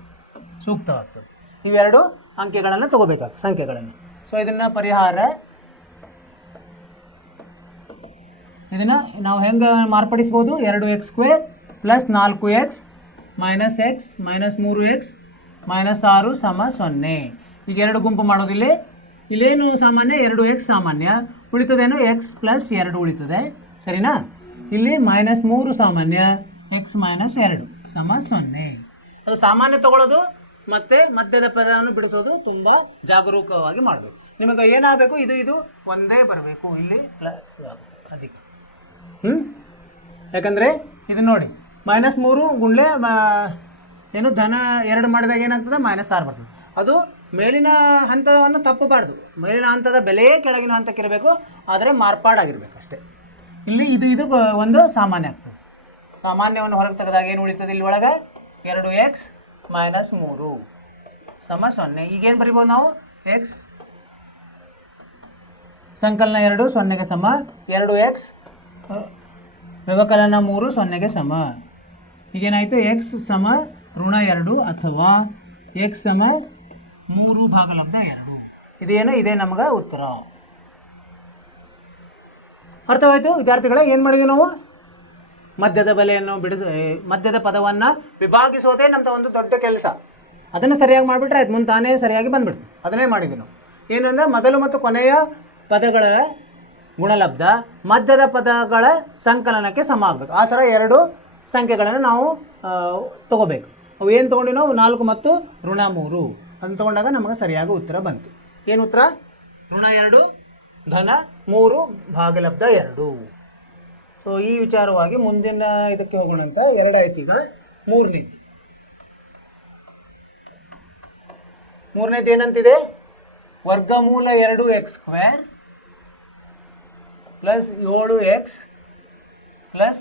ಸೂಕ್ತವಾಗ್ತದೆ. ಇವೆರಡು ಅಂಕೆಗಳನ್ನು ತಗೋಬೇಕಾಗ್ತದೆ, ಸಂಖ್ಯೆಗಳನ್ನು. ಸೊ ಇದನ್ನು ಪರಿಹಾರ, ಇದನ್ನು ನಾವು ಹೆಂಗೆ ಮಾರ್ಪಡಿಸ್ಬೋದು, 2x² + 4x - x - 3x - 6 = 0. ಈಗ ಎರಡು ಗುಂಪು ಮಾಡೋದಿಲ್ಲಿ, ಇಲ್ಲೇನು ಸಾಮಾನ್ಯ, 2x ಸಾಮಾನ್ಯ ಉಳಿತದೇನು, x + 2 ಉಳಿತದೆ. ಸರಿನಾ? ಇಲ್ಲಿ -3 ಸಾಮಾನ್ಯ, x - 2 = 0. ಅದು ಸಾಮಾನ್ಯ ತಗೊಳ್ಳೋದು ಮತ್ತು ಮಧ್ಯದ ಪದವನ್ನು ಬಿಡಿಸೋದು ತುಂಬ ಜಾಗರೂಕವಾಗಿ ಮಾಡಬೇಕು. ನಿಮಗೆ ಏನಾಗಬೇಕು, ಇದು ಒಂದೇ ಬರಬೇಕು, ಇಲ್ಲಿ ಅಧಿಕ. ಯಾಕಂದರೆ ಇದು ನೋಡಿ, -3 ಗುಣ್ಲೆ ಏನು ಧನ 2 ಮಾಡಿದಾಗ ಏನಾಗ್ತದೆ, -6 ಬರ್ತದೆ. ಅದು ಮೇಲಿನ ಹಂತವನ್ನು ತಪ್ಪಬಾರ್ದು, ಮೇಲಿನ ಹಂತದ ಬೆಲೆಯೇ ಕೆಳಗಿನ ಹಂತಕ್ಕೆ ಇರಬೇಕು, ಆದರೆ ಮಾರ್ಪಾಡಾಗಿರ್ಬೇಕು ಅಷ್ಟೇ. ಇಲ್ಲಿ ಇದು ಒಂದು ಸಾಮಾನ್ಯ ಆಗ್ತದೆ. ಸಾಮಾನ್ಯವನ್ನು ಹೊರಗೆ ತೆಗೆದಾಗ ಏನು ಉಳಿತದೆ, ಇಲ್ಲಿ ಒಳಗೆ 2x - 3 = 0. ಈಗೇನು ಬರಿಬೋದು ನಾವು, x ಸಂಕಲನ 2 0ಗೆ ಸಮ, 2x ವ್ಯವಕಲನ 3 0ಗೆ ಸಮ. ಈಗೇನಾಯಿತು, x −2 ಅಥವಾ x 3/2. ಇದೇನು, ಇದೇ ನಮಗೆ ಉತ್ತರ. ಅರ್ಥವಾಯಿತು ವಿದ್ಯಾರ್ಥಿಗಳೇ? ಏನು ಮಾಡಿದ್ವಿ ನಾವು, ಮಧ್ಯದ ಬೆಲೆಯನ್ನು ಮಧ್ಯದ ಪದವನ್ನು ವಿಭಾಗಿಸೋದೇ ನಮ್ಮದು ಒಂದು ದೊಡ್ಡ ಕೆಲಸ. ಅದನ್ನು ಸರಿಯಾಗಿ ಮಾಡಿಬಿಟ್ರೆ ಆಯ್ತು, ಮುಂದೆ ತಾನೇ ಸರಿಯಾಗಿ ಬಂದ್ಬಿಡ್ತು. ಅದನ್ನೇ ಮಾಡಿದ್ವಿ ನಾವು. ಏನಂದರೆ ಮೊದಲು ಮತ್ತು ಕೊನೆಯ ಪದಗಳ ಗುಣಲಬ್ಧ ಮಧ್ಯದ ಪದಗಳ ಸಂಕಲನಕ್ಕೆ ಸಮ ಆಗಬೇಕು. ಆ ಥರ 2 ಸಂಖ್ಯೆಗಳನ್ನು ನಾವು ತಗೋಬೇಕು. ಅವು ಏನು ತೊಗೊಂಡು ನಾವು, 4 ಮತ್ತು -3 ಅದನ್ನು ತೊಗೊಂಡಾಗ ನಮಗೆ ಸರಿಯಾಗಿ ಉತ್ತರ ಬಂತು. ಏನು ಉತ್ತರ, -2 ಧನ 3 ಭಾಗಲಬ್ಧ 2. ಸೊ ಈ ವಿಚಾರವಾಗಿ ಮುಂದಿನ ಇದಕ್ಕೆ ಹೋಗೋಣ ಅಂತ. 2 ಆಯ್ತು. ಈಗ ಮೂರನೇದು ಏನಂತಿದೆ, ವರ್ಗಮೂಲ 2x² + 7x +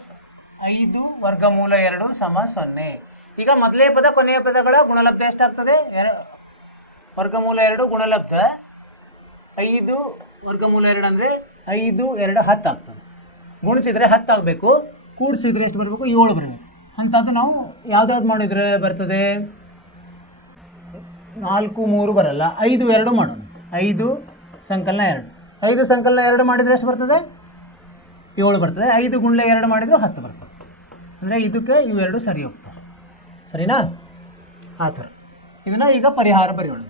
5 ವರ್ಗಮೂಲ 2 = 0. ಈಗ ಮೊದಲೇ ಪದ ಕೊನೆಯ ಪದಗಳ ಗುಣಲಬ್ಧ ಎಷ್ಟಾಗ್ತದೆ, ವರ್ಗಮೂಲ 2 ಗುಣಲಬ್ಧ 5 ವರ್ಗಮೂಲ 2 ಅಂದರೆ 5 2 10 ಆಗ್ತದೆ. ಗುಣಿಸಿದ್ರೆ 10 ಆಗಬೇಕು, ಕೂಡಿಸಿದ್ರೆ ಎಷ್ಟು ಬರಬೇಕು, 7 ಬರಬೇಕು. ಅಂಥದ್ದು ನಾವು ಯಾವ್ದಾವ್ದು ಮಾಡಿದರೆ ಬರ್ತದೆ, 4 3 ಬರಲ್ಲ, 5 2 ಮಾಡೋಣ. 5 ಸಂಕಲನ 2, 5 ಸಂಕಲನ 2 ಮಾಡಿದರೆ ಎಷ್ಟು ಬರ್ತದೆ, 7 ಬರ್ತದೆ. 5 ಗುಣ್ಲೆ 2 ಮಾಡಿದರೆ 10 ಬರ್ತದೆ. ಅಂದರೆ ಇದಕ್ಕೆ ಇವೆರಡು ಸರಿ ಹೋಗ್ತವೆ. ಸರಿನಾ? ಆ ಥರ ಇದನ್ನು ಈಗ ಪರಿಹಾರ ಬರೆಯೋಣ.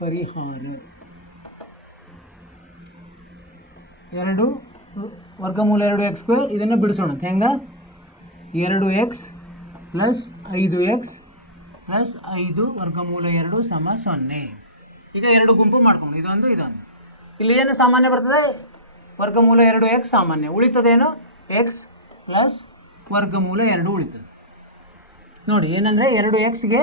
ಪರಿಹಾರ 2 ವರ್ಗಮೂಲ 2x² ಇದನ್ನು ಬಿಡಿಸೋಣ. ಹೆಂಗೆ, 2x + 5x + 5 ವರ್ಗಮೂಲ 2 = 0. ಈಗ 2 ಗುಂಪು ಮಾಡ್ಕೊಂಡು ಇದೊಂದು. ಇಲ್ಲಿ ಏನು ಸಾಮಾನ್ಯ ಬರ್ತದೆ, ವರ್ಗಮೂಲ 2x ಸಾಮಾನ್ಯ ಉಳಿತದೇನು, x + ವರ್ಗಮೂಲ 2 ಉಳಿತದೆ. ನೋಡಿ ಏನಂದರೆ, 2xಗೆ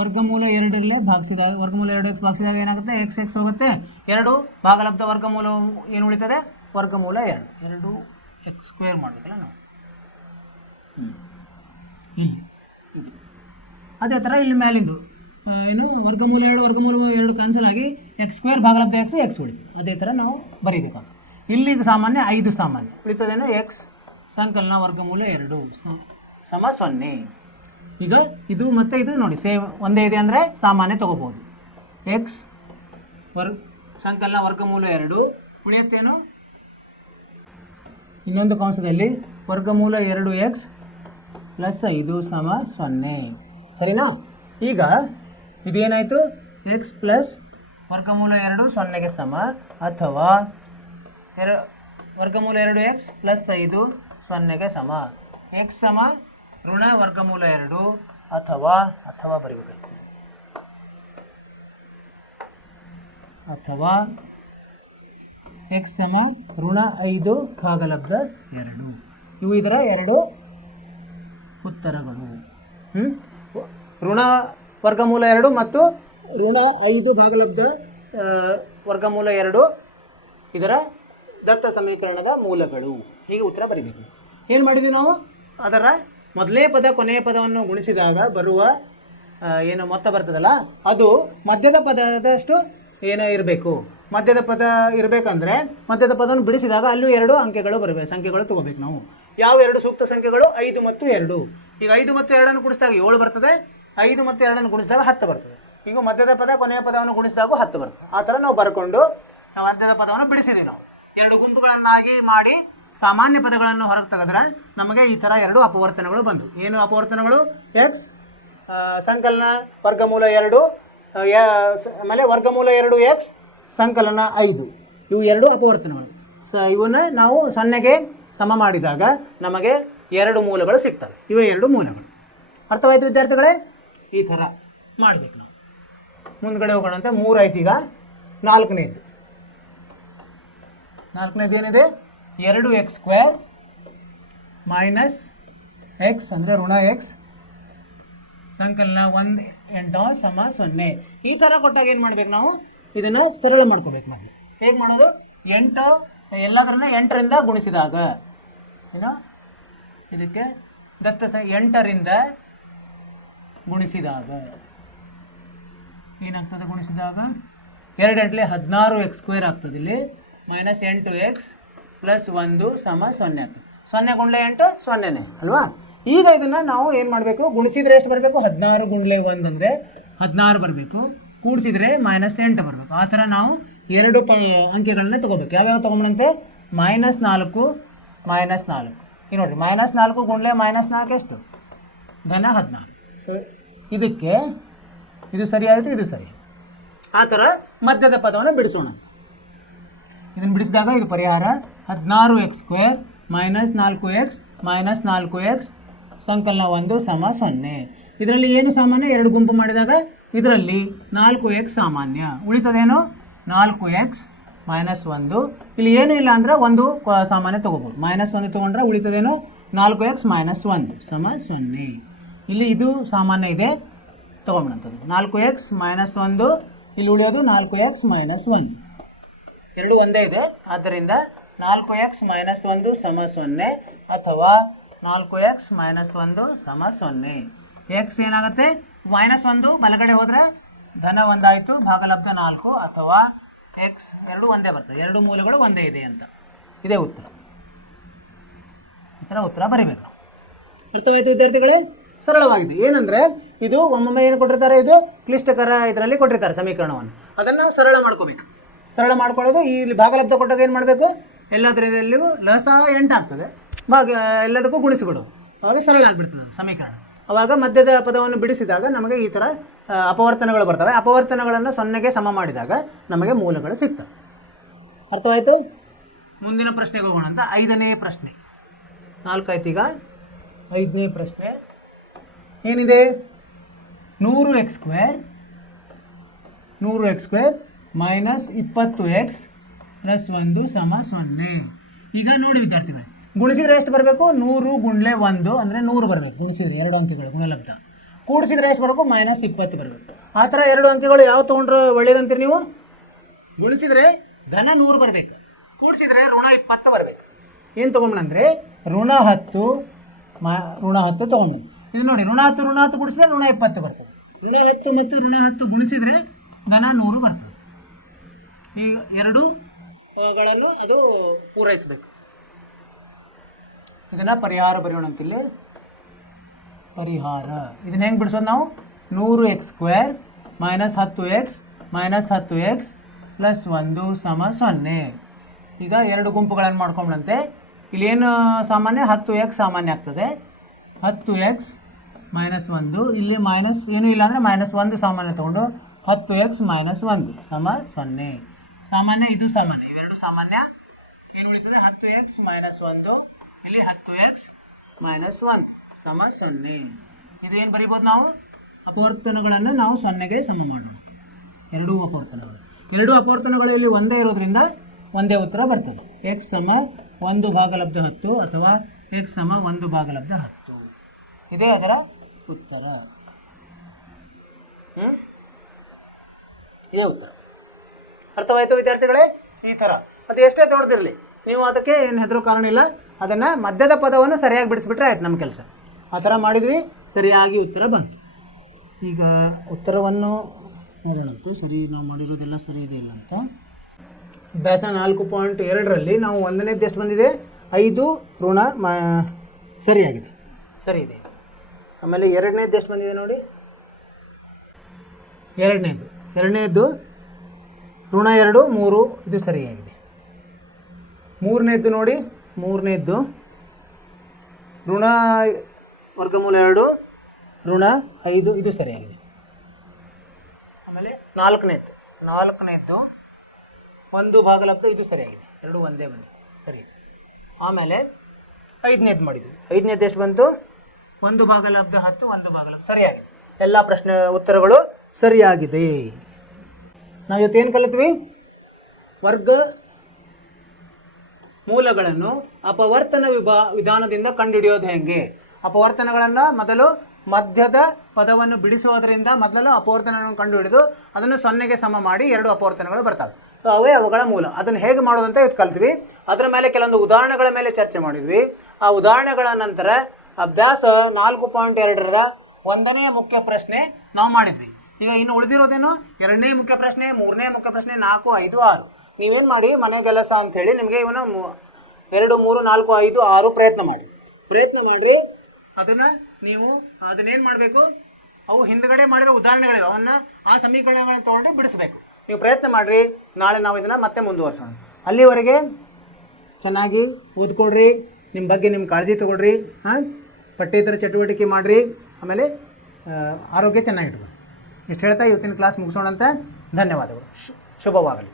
ವರ್ಗಮೂಲ 2 ಭಾಗಿಸಿದಾಗ, ವರ್ಗಮೂಲ 2x ಭಾಗಿಸಿದಾಗ ಏನಾಗುತ್ತೆ, x ಹೋಗುತ್ತೆ. 2 ಭಾಗಲಬ್ಧ ವರ್ಗಮೂಲ ಏನು ಉಳಿತದೆ, ವರ್ಗಮೂಲ 2 2x² ಮಾಡಬೇಕಲ್ಲ ನಾವು. ಇಲ್ಲಿ ಅದೇ ಥರ ಇಲ್ಲಿ ಮೇಲಿಂದು ಏನು, ವರ್ಗಮೂಲ 2 ಕ್ಯಾನ್ಸಲ್ ಆಗಿ x² ಭಾಗಲಬ್ಧ x ಉಳಿತು. ಅದೇ ಥರ ನಾವು ಬರೀಬೇಕು. ಇಲ್ಲಿಗೆ ಸಾಮಾನ್ಯ 5 ಸಾಮಾನ್ಯ ಉಳಿತದೇನು, x ಸಂಕಲನ ವರ್ಗಮೂಲ 2 = 0. ಈಗ ಇದು ಮತ್ತು ಇದು ನೋಡಿ ಸೇಮ್ ಒಂದೇ ಇದೆ ಅಂದರೆ ಸಾಮಾನ್ಯ ತೊಗೋಬೋದು. x ಸಂಕಲನ ವರ್ಗಮೂಲ 2 ಉಳಿಯುತ್ತೇನು, ಇನ್ನೊಂದು ಕಂಸದಲ್ಲಿ ವರ್ಗಮೂಲ 2x + 5 = 0. ಸರಿನಾ? ಈಗ ಇದೇನಾಯಿತು, x + ವರ್ಗಮೂಲ 2 0ಗೆ ಸಮ ಅಥವಾ ವರ್ಗಮೂಲ 2x ಪ್ಲಸ್ 5 0ಗೆ ಸಮ. x ಸಮ ಋಣ ವರ್ಗಮೂಲ 2 ಅಥವಾ ಬರೀಬೇಕು ಅಥವಾ x ಸಮ ಋಣ 5 ಭಾಗಲಬ್ಧ 2. ಇವು ಇದರ ಎರಡು ಉತ್ತರಗಳು. ಋಣ ವರ್ಗಮೂಲ 2 ಮತ್ತು ಋಣ 5 ಭಾಗಲಬ್ಧ ವರ್ಗಮೂಲ 2 ಇದರ ದತ್ತ ಸಮೀಕರಣದ ಮೂಲಗಳು. ಹೀಗೆ ಉತ್ತರ ಬರೀಬೇಕು. ಏನು ಮಾಡಿದ್ವಿ ನಾವು? ಅದರ ಮೊದಲನೇ ಪದ ಕೊನೆಯ ಪದವನ್ನು ಗುಣಿಸಿದಾಗ ಬರುವ ಏನು ಮೊತ್ತ ಬರ್ತದಲ್ಲ ಅದು ಮಧ್ಯದ ಪದದಷ್ಟು ಏನೋ ಇರಬೇಕು. ಮಧ್ಯದ ಪದ ಇರಬೇಕಂದ್ರೆ ಮಧ್ಯದ ಪದವನ್ನು ಬಿಡಿಸಿದಾಗ ಅಲ್ಲೂ 2 ಅಂಕೆಗಳು ಬರಬೇಕು, ಸಂಖ್ಯೆಗಳು ತಗೋಬೇಕು ನಾವು. ಯಾವ 2 ಸೂಕ್ತ ಸಂಖ್ಯೆಗಳು? 5 ಮತ್ತು 2. ಈಗ 5 ಮತ್ತು 2 ಗುಣಿಸಿದಾಗ 7 ಬರ್ತದೆ, 5 ಮತ್ತು 2 ಗುಣಿಸಿದಾಗ 10 ಬರ್ತದೆ. ಈಗ ಮಧ್ಯದ ಪದ ಕೊನೆಯ ಪದವನ್ನು ಗುಣಿಸಿದಾಗ 10 ಬರ್ತದೆ. ಆ ಥರ ನಾವು ಬರ್ಕೊಂಡು ನಾವು ಮಧ್ಯದ ಪದವನ್ನು ಬಿಡಿಸಿದ್ದೀವಿ. ನಾವು 2 ಗುಂಪುಗಳನ್ನಾಗಿ ಮಾಡಿ ಸಾಮಾನ್ಯ ಪದಗಳನ್ನು ಹೊರಗೆ ತೆಗೆದ್ರೆ ನಮಗೆ ಈ ಥರ 2 ಅಪವರ್ತನಗಳು ಬಂದು. ಏನು ಅಪವರ್ತನಗಳು? x ಸಂಕಲನ ವರ್ಗಮೂಲ 2 ಆಮೇಲೆ ವರ್ಗಮೂಲ 2x ಸಂಕಲನ 5. ಇವು 2 ಅಪವರ್ತನಗಳು. ಇವನ್ನ ನಾವು 0ಗೆ ಸಮ ಮಾಡಿದಾಗ ನಮಗೆ 2 ಮೂಲಗಳು ಸಿಗ್ತವೆ. ಇವೇ 2 ಮೂಲಗಳು. ಅರ್ಥವಾಯ್ತು ವಿದ್ಯಾರ್ಥಿಗಳೇ? ಈ ಥರ ಮಾಡಬೇಕು ನಾವು. ಮುಂದ್ಗಡೆ ಹೋಗೋಣಂತೆ. 3 ಆಯ್ತು. ಈಗ 4ನೇದು ಏನಿದೆ? 2x² ಮೈನಸ್ x ಅಂದರೆ ಋಣ x ಸಂಕಲನ 1 8 ಸಮ 0. ಈ ಥರ ಕೊಟ್ಟಾಗ ಏನು ಮಾಡ್ಬೇಕು ನಾವು? ಇದನ್ನು ಸರಳ ಮಾಡ್ಕೋಬೇಕು. ನಾವು ಹೇಗೆ ಮಾಡೋದು? 8 ಎಲ್ಲದರನ್ನ 8ರಿಂದ ಗುಣಿಸಿದಾಗ ಏನೋ ಇದಕ್ಕೆ ದತ್ತ 8ರಿಂದ ಗುಣಿಸಿದಾಗ ಏನಾಗ್ತದೆ? ಗುಣಿಸಿದಾಗ 2 8 16x² ಆಗ್ತದೆ. ಇಲ್ಲಿ ಮೈನಸ್ 8x ಪ್ಲಸ್ 1 ಸಮ 0 ಆಗ್ತದೆ. 0 ಗುಂಡ್ಲೆ 8 0ನೇ ಅಲ್ವಾ? ಈಗ ಇದನ್ನು ನಾವು ಏನು ಮಾಡಬೇಕು? ಗುಣಿಸಿದ್ರೆ ಎಷ್ಟು ಬರಬೇಕು? 16 ಗುಂಡ್ಲೆ 1 ಅಂದರೆ 16 ಬರಬೇಕು. ಕೂಡಿಸಿದ್ರೆ -8 ಬರಬೇಕು. ಆ ಥರ ನಾವು 2 ಅಂಕೆಗಳನ್ನ ತೊಗೋಬೇಕು. ಯಾವ್ಯಾವ ತೊಗೊಂಬಂತೆ? -4 -4. ಈಗ ನೋಡಿರಿ, -4 ಗುಂಡ್ಲೆ -4 ಎಷ್ಟು? ಘನ 16. ಸೊ ಇದಕ್ಕೆ ಇದು ಸರಿ ಆಯಿತು, ಇದು ಸರಿ. ಆ ಥರ ಮಧ್ಯದ ಪದವನ್ನು ಬಿಡಿಸೋಣ. ಇದನ್ನು ಬಿಡಿಸಿದಾಗ ಇದು ಪರಿಹಾರ 16x² minus 4x minus 4x ಸಂಕಲನ 1 ಸಮ 0. ಇದರಲ್ಲಿ ಏನು ಸಾಮಾನ್ಯ? 2 ಗುಂಪು ಮಾಡಿದಾಗ ಇದರಲ್ಲಿ 4x ಸಾಮಾನ್ಯ ಉಳಿತದೇನು? 4x minus 1. ಇಲ್ಲಿ ಏನೂ ಇಲ್ಲ ಅಂದರೆ 1 ಸಾಮಾನ್ಯ ತೊಗೋಬೋದು. -1 ತೊಗೊಂಡ್ರೆ ಉಳಿತದೇನು? 4x ಮೈನಸ್ 1 ಸಮ 0. ಇಲ್ಲಿ ಇದು ಸಾಮಾನ್ಯ ಇದೆ, ತೊಗೊಂಬಂಥದ್ದು. 4x ಮೈನಸ್ 1 ಇಲ್ಲಿ ಉಳಿಯೋದು 4x ಮೈನಸ್ 1. ಎರಡು ಒಂದೇ ಇದೆ. ಆದ್ದರಿಂದ 4x ಮೈನಸ್ 1 ಸಮ 0 ಅಥವಾ 4x ಮೈನಸ್ 1 ಸಮ 0. x ಏನಾಗುತ್ತೆ? -1 ಬಲಗಡೆ ಹೋದರೆ ಧನ 1 ಆಯಿತು, ಭಾಗಲಬ್ಧ 4 ಅಥವಾ x ಎರಡು ಒಂದೇ ಬರ್ತದೆ. 2 ಮೂಲಗಳು ಒಂದೇ ಇದೆ ಅಂತ. ಇದೇ ಉತ್ತರ. ಈ ಥರ ಉತ್ತರ ಬರೀಬೇಕು. ಅರ್ಥವಾಯಿತು ವಿದ್ಯಾರ್ಥಿಗಳೇ? ಸರಳವಾಗಿದೆ. ಏನಂದರೆ ಇದು ಒಮ್ಮೊಮ್ಮೆ ಏನು ಕೊಟ್ಟಿರ್ತಾರೆ? ಇದು ಕ್ಲಿಷ್ಟಕರ ಇದರಲ್ಲಿ ಕೊಟ್ಟಿರ್ತಾರೆ ಸಮೀಕರಣವನ್ನು. ಅದನ್ನು ಸರಳ ಮಾಡ್ಕೋಬೇಕು. ಸರಳ ಮಾಡ್ಕೊಳ್ಳೋದು ಇಲ್ಲಿ ಭಾಗಲಬ್ಧ ಕೊಟ್ಟಾಗ ಏನು ಮಾಡಬೇಕು? ಎಲ್ಲದರಲ್ಲಿಯೂ ಲಸ 8 ಆಗ್ತದೆ, ಎಲ್ಲದಕ್ಕೂ ಗುಣಿಸಿಬಿಡು. ಅವಾಗ ಸರಳ ಆಗಿಬಿಡ್ತದೆ ಸಮೀಕರಣ. ಅವಾಗ ಮಧ್ಯದ ಪದವನ್ನು ಬಿಡಿಸಿದಾಗ ನಮಗೆ ಈ ಥರ ಅಪವರ್ತನಗಳು ಬರ್ತವೆ. ಅಪವರ್ತನಗಳನ್ನು 0ಗೆ ಸಮ ಮಾಡಿದಾಗ ನಮಗೆ ಮೂಲಗಳು ಸಿಗ್ತವೆ. ಅರ್ಥವಾಯಿತು? ಮುಂದಿನ ಪ್ರಶ್ನೆಗೆ ಹೋಗೋಣ ಅಂತ. 5ನೇ ಪ್ರಶ್ನೆ. 4 ಆಯ್ತು. ಈಗ 5ನೇ ಪ್ರಶ್ನೆ ಏನಿದೆ? 100x² ಮೈನಸ್ 20x ಪ್ಲಸ್ 1 ಸಮ 0. ಈಗ ನೋಡಿ ವಿದ್ಯಾರ್ಥಿಗಳೇ, ಗುಣಿಸಿದ್ರೆ ಎಷ್ಟು ಬರಬೇಕು? 100 ಗುಂಡ್ಲೆ 1 ಅಂದರೆ 100 ಬರಬೇಕು. ಗುಣಿಸಿದ್ರೆ 2 ಅಂಕೆಗಳು ಗುಣಲಬ್ಧ. ಕೂಡಿಸಿದ್ರೆ ಎಷ್ಟು ಬರಬೇಕು? -20 ಬರಬೇಕು. ಆ ಥರ 2 ಅಂಕೆಗಳು ಯಾವ ತೊಗೊಂಡ್ರೆ ಒಳ್ಳೇದಂತೀರಿ ನೀವು? ಗುಣಿಸಿದ್ರೆ ಧನ 100 ಬರಬೇಕು, ಕೂಡಿಸಿದ್ರೆ ಋಣ 20 ಬರಬೇಕು. ಏನು ತೊಗೊಂಬಂದ್ರೆ ಋಣ 10 ತೊಗೊಂಡು. ಇದು ನೋಡಿ, ಋಣ 10 ಗುಣಿಸಿದ್ರೆ ಋಣ 20 ಬರ್ತದೆ. ಋಣ 10 ಮತ್ತು ಋಣ 10 ಗುಣಿಸಿದ್ರೆ ಧನ 100 ಬರ್ತದೆ. ಈಗ 2 ಗಳನ್ನು ಅದು ಪೂರೈಸಬೇಕು. ಇದನ್ನು ಪರಿಹಾರ ಬರೆಯೋಣ ಅಂತಿಲ್ಲಿ. ಪರಿಹಾರ ಇದನ್ನ ಹೆಂಗೆ ಬಿಡಿಸೋದು ನಾವು? 100x² minus 10x minus 10x plus 1 ಸಮ 0. ಈಗ 2 ಗುಂಪುಗಳನ್ನು ಮಾಡ್ಕೊಂಡಂತೆ ಇಲ್ಲಿ ಏನು ಸಾಮಾನ್ಯ? 10x ಸಾಮಾನ್ಯ ಆಗ್ತದೆ. 10x ಮೈನಸ್ 1 ಇಲ್ಲಿ ಮೈನಸ್ ಏನೂ ಇಲ್ಲ ಅಂದರೆ -1 ಸಾಮಾನ್ಯ ತೊಗೊಂಡು 10x ಮೈನಸ್ 1 ಸಮ 0. ಸಾಮಾನ್ಯ ಇದು ಸಾಮಾನ್ಯ, ಇವೆರಡು ಸಾಮಾನ್ಯ. ಏನು ಉಳಿತದೆ? 10x ಮೈನಸ್ 1, ಇಲ್ಲಿ 10x ಮೈನಸ್ 1 ಸಮ 0. ಇದೇನು ಬರಿಬೋದು ನಾವು? ಅಪವರ್ತನಗಳನ್ನು ನಾವು 0ಗೆ ಸಮ ಮಾಡೋಣ. ಎರಡೂ ಅಪವರ್ತನಗಳು ಇಲ್ಲಿ ಒಂದೇ ಇರೋದ್ರಿಂದ ಒಂದೇ ಉತ್ತರ ಬರ್ತದೆ. x ಸಮ 1/10 ಅಥವಾ x ಸಮ 1/10. ಇದೇ ಅದರ ಉತ್ತರ. ಇದೇ ಉತ್ತರ. ಅರ್ಥವಾಯಿತು ವಿದ್ಯಾರ್ಥಿಗಳೇ? ಈ ಥರ ಅದು ಎಷ್ಟೇ ದೊಡ್ಡದಿರಲಿ ನೀವು ಅದಕ್ಕೆ ಏನು ಹೆದರೋ ಕಾರಣ ಇಲ್ಲ. ಅದನ್ನು ಮಧ್ಯದ ಪದವನ್ನು ಸರಿಯಾಗಿ ಬಿಡಿಸ್ಬಿಟ್ರೆ ಆಯ್ತು ನಮ್ಮ ಕೆಲಸ. ಆ ಥರ ಮಾಡಿದ್ವಿ, ಸರಿಯಾಗಿ ಉತ್ತರ ಬಂತು. ಈಗ ಉತ್ತರವನ್ನು ನೋಡೋಣಂತೆ. ಸರಿ, ನಾವು ಮಾಡಿರೋದೆಲ್ಲ ಸರಿ ಇದೆ ಇಲ್ಲ ಅಂತ. ಅಭ್ಯಾಸ 4.2ರಲ್ಲಿ ನಾವು ಒಂದನೇದ್ದು ಎಷ್ಟು ಬಂದಿದೆ? 5 ಋಣ ಸರಿಯಾಗಿದೆ, ಸರಿ ಇದೆ. ಆಮೇಲೆ ಎರಡನೇದ್ದು ಎಷ್ಟು ಬಂದಿದೆ ನೋಡಿ? ಎರಡನೇದ್ದು ಋಣ 2 3 ಇದು ಸರಿಯಾಗಿದೆ. ಮೂರನೇದ್ದು ನೋಡಿ, ಮೂರನೇದ್ದು ಋಣ ವರ್ಗಮೂಲ 2 ಋಣ 5 ಇದು ಸರಿಯಾಗಿದೆ. ಆಮೇಲೆ ನಾಲ್ಕನೇದ್ದು 1/10 ಇದು ಸರಿಯಾಗಿದೆ. ಎರಡು ಒಂದೇ ಬಂದಿದೆ, ಸರಿ ಇದೆ. ಆಮೇಲೆ ಐದನೇದ್ದು ಮಾಡಿದ್ವಿ. ಐದನೇದ್ದು ಎಷ್ಟು ಬಂತು? 1/10 1/10 ಸರಿಯಾಗಿದೆ. ಎಲ್ಲ ಪ್ರಶ್ನೆ ಉತ್ತರಗಳು ಸರಿಯಾಗಿದೆ. ನಾವು ಇವತ್ತೇನು ಕಲಿತ್ವಿ? ವರ್ಗ ಮೂಲಗಳನ್ನು ಅಪವರ್ತನ ವಿಧಾನದಿಂದ ಕಂಡುಹಿಡಿಯೋದು ಹೆಂಗೆ. ಅಪವರ್ತನಗಳನ್ನು ಮೊದಲು ಮಧ್ಯದ ಪದವನ್ನು ಬಿಡಿಸುವುದರಿಂದ ಮೊದಲು ಅಪವರ್ತನವನ್ನು ಕಂಡುಹಿಡಿದು ಅದನ್ನು 0ಗೆ ಸಮ ಮಾಡಿ 2 ಅಪವರ್ತನಗಳು ಬರ್ತವೆ. ಅವೇ ಅವುಗಳ ಮೂಲ. ಅದನ್ನು ಹೇಗೆ ಮಾಡೋದಂತ ಇವತ್ತು ಕಲ್ತ್ವಿ. ಅದರ ಮೇಲೆ ಕೆಲವೊಂದು ಉದಾಹರಣೆಗಳ ಮೇಲೆ ಚರ್ಚೆ ಮಾಡಿದ್ವಿ. ಆ ಉದಾಹರಣೆಗಳ ನಂತರ ಅಭ್ಯಾಸ 4.2ರ 1ನೇ ಮುಖ್ಯ ಪ್ರಶ್ನೆ ನಾವು ಮಾಡಿದ್ವಿ. ಈಗ ಇನ್ನು ಉಳಿದಿರೋದೇನು? 2ನೇ ಮುಖ್ಯ ಪ್ರಶ್ನೆ, 3ನೇ ಮುಖ್ಯ ಪ್ರಶ್ನೆ, 4, 5, 6. ನೀವೇನು ಮಾಡಿ ಮನೆಗೆಲಸ ಅಂಥೇಳಿ ನಿಮಗೆ ಇವನ್ನ 2, 3, 4, 5, 6 ಪ್ರಯತ್ನ ಮಾಡಿರಿ. ಅದನ್ನೇನು ಮಾಡಬೇಕು? ಅವು ಹಿಂದ್ಗಡೆ ಮಾಡಿರೋ ಉದಾಹರಣೆಗಳಿವೆ, ಆ ಸಮೀಕರಣಗಳನ್ನು ತೊಗೊಂಡು ಬಿಡಿಸ್ಬೇಕು. ನೀವು ಪ್ರಯತ್ನ ಮಾಡಿರಿ. ನಾಳೆ ನಾವು ಇದನ್ನು ಮತ್ತೆ ಮುಂದುವರ್ಸೋಣ. ಅಲ್ಲಿವರೆಗೆ ಚೆನ್ನಾಗಿ ಓದ್ಕೊಡ್ರಿ, ನಿಮ್ಮ ಬಗ್ಗೆ ನಿಮ್ಮ ಕಾಳಜಿ ತೊಗೊಳ್ರಿ, ಪಠ್ಯೇತರ ಚಟುವಟಿಕೆ ಮಾಡಿರಿ, ಆಮೇಲೆ ಆರೋಗ್ಯ ಚೆನ್ನಾಗಿಟ್ಕೊಳ್ಳಿ. ಇಷ್ಟು ಹೇಳ್ತಾ ಇವತ್ತಿನ ಕ್ಲಾಸ್ ಮುಗಿಸೋಣ ಅಂತ. ಧನ್ಯವಾದಗಳು. ಶುಭವಾಗಲಿ.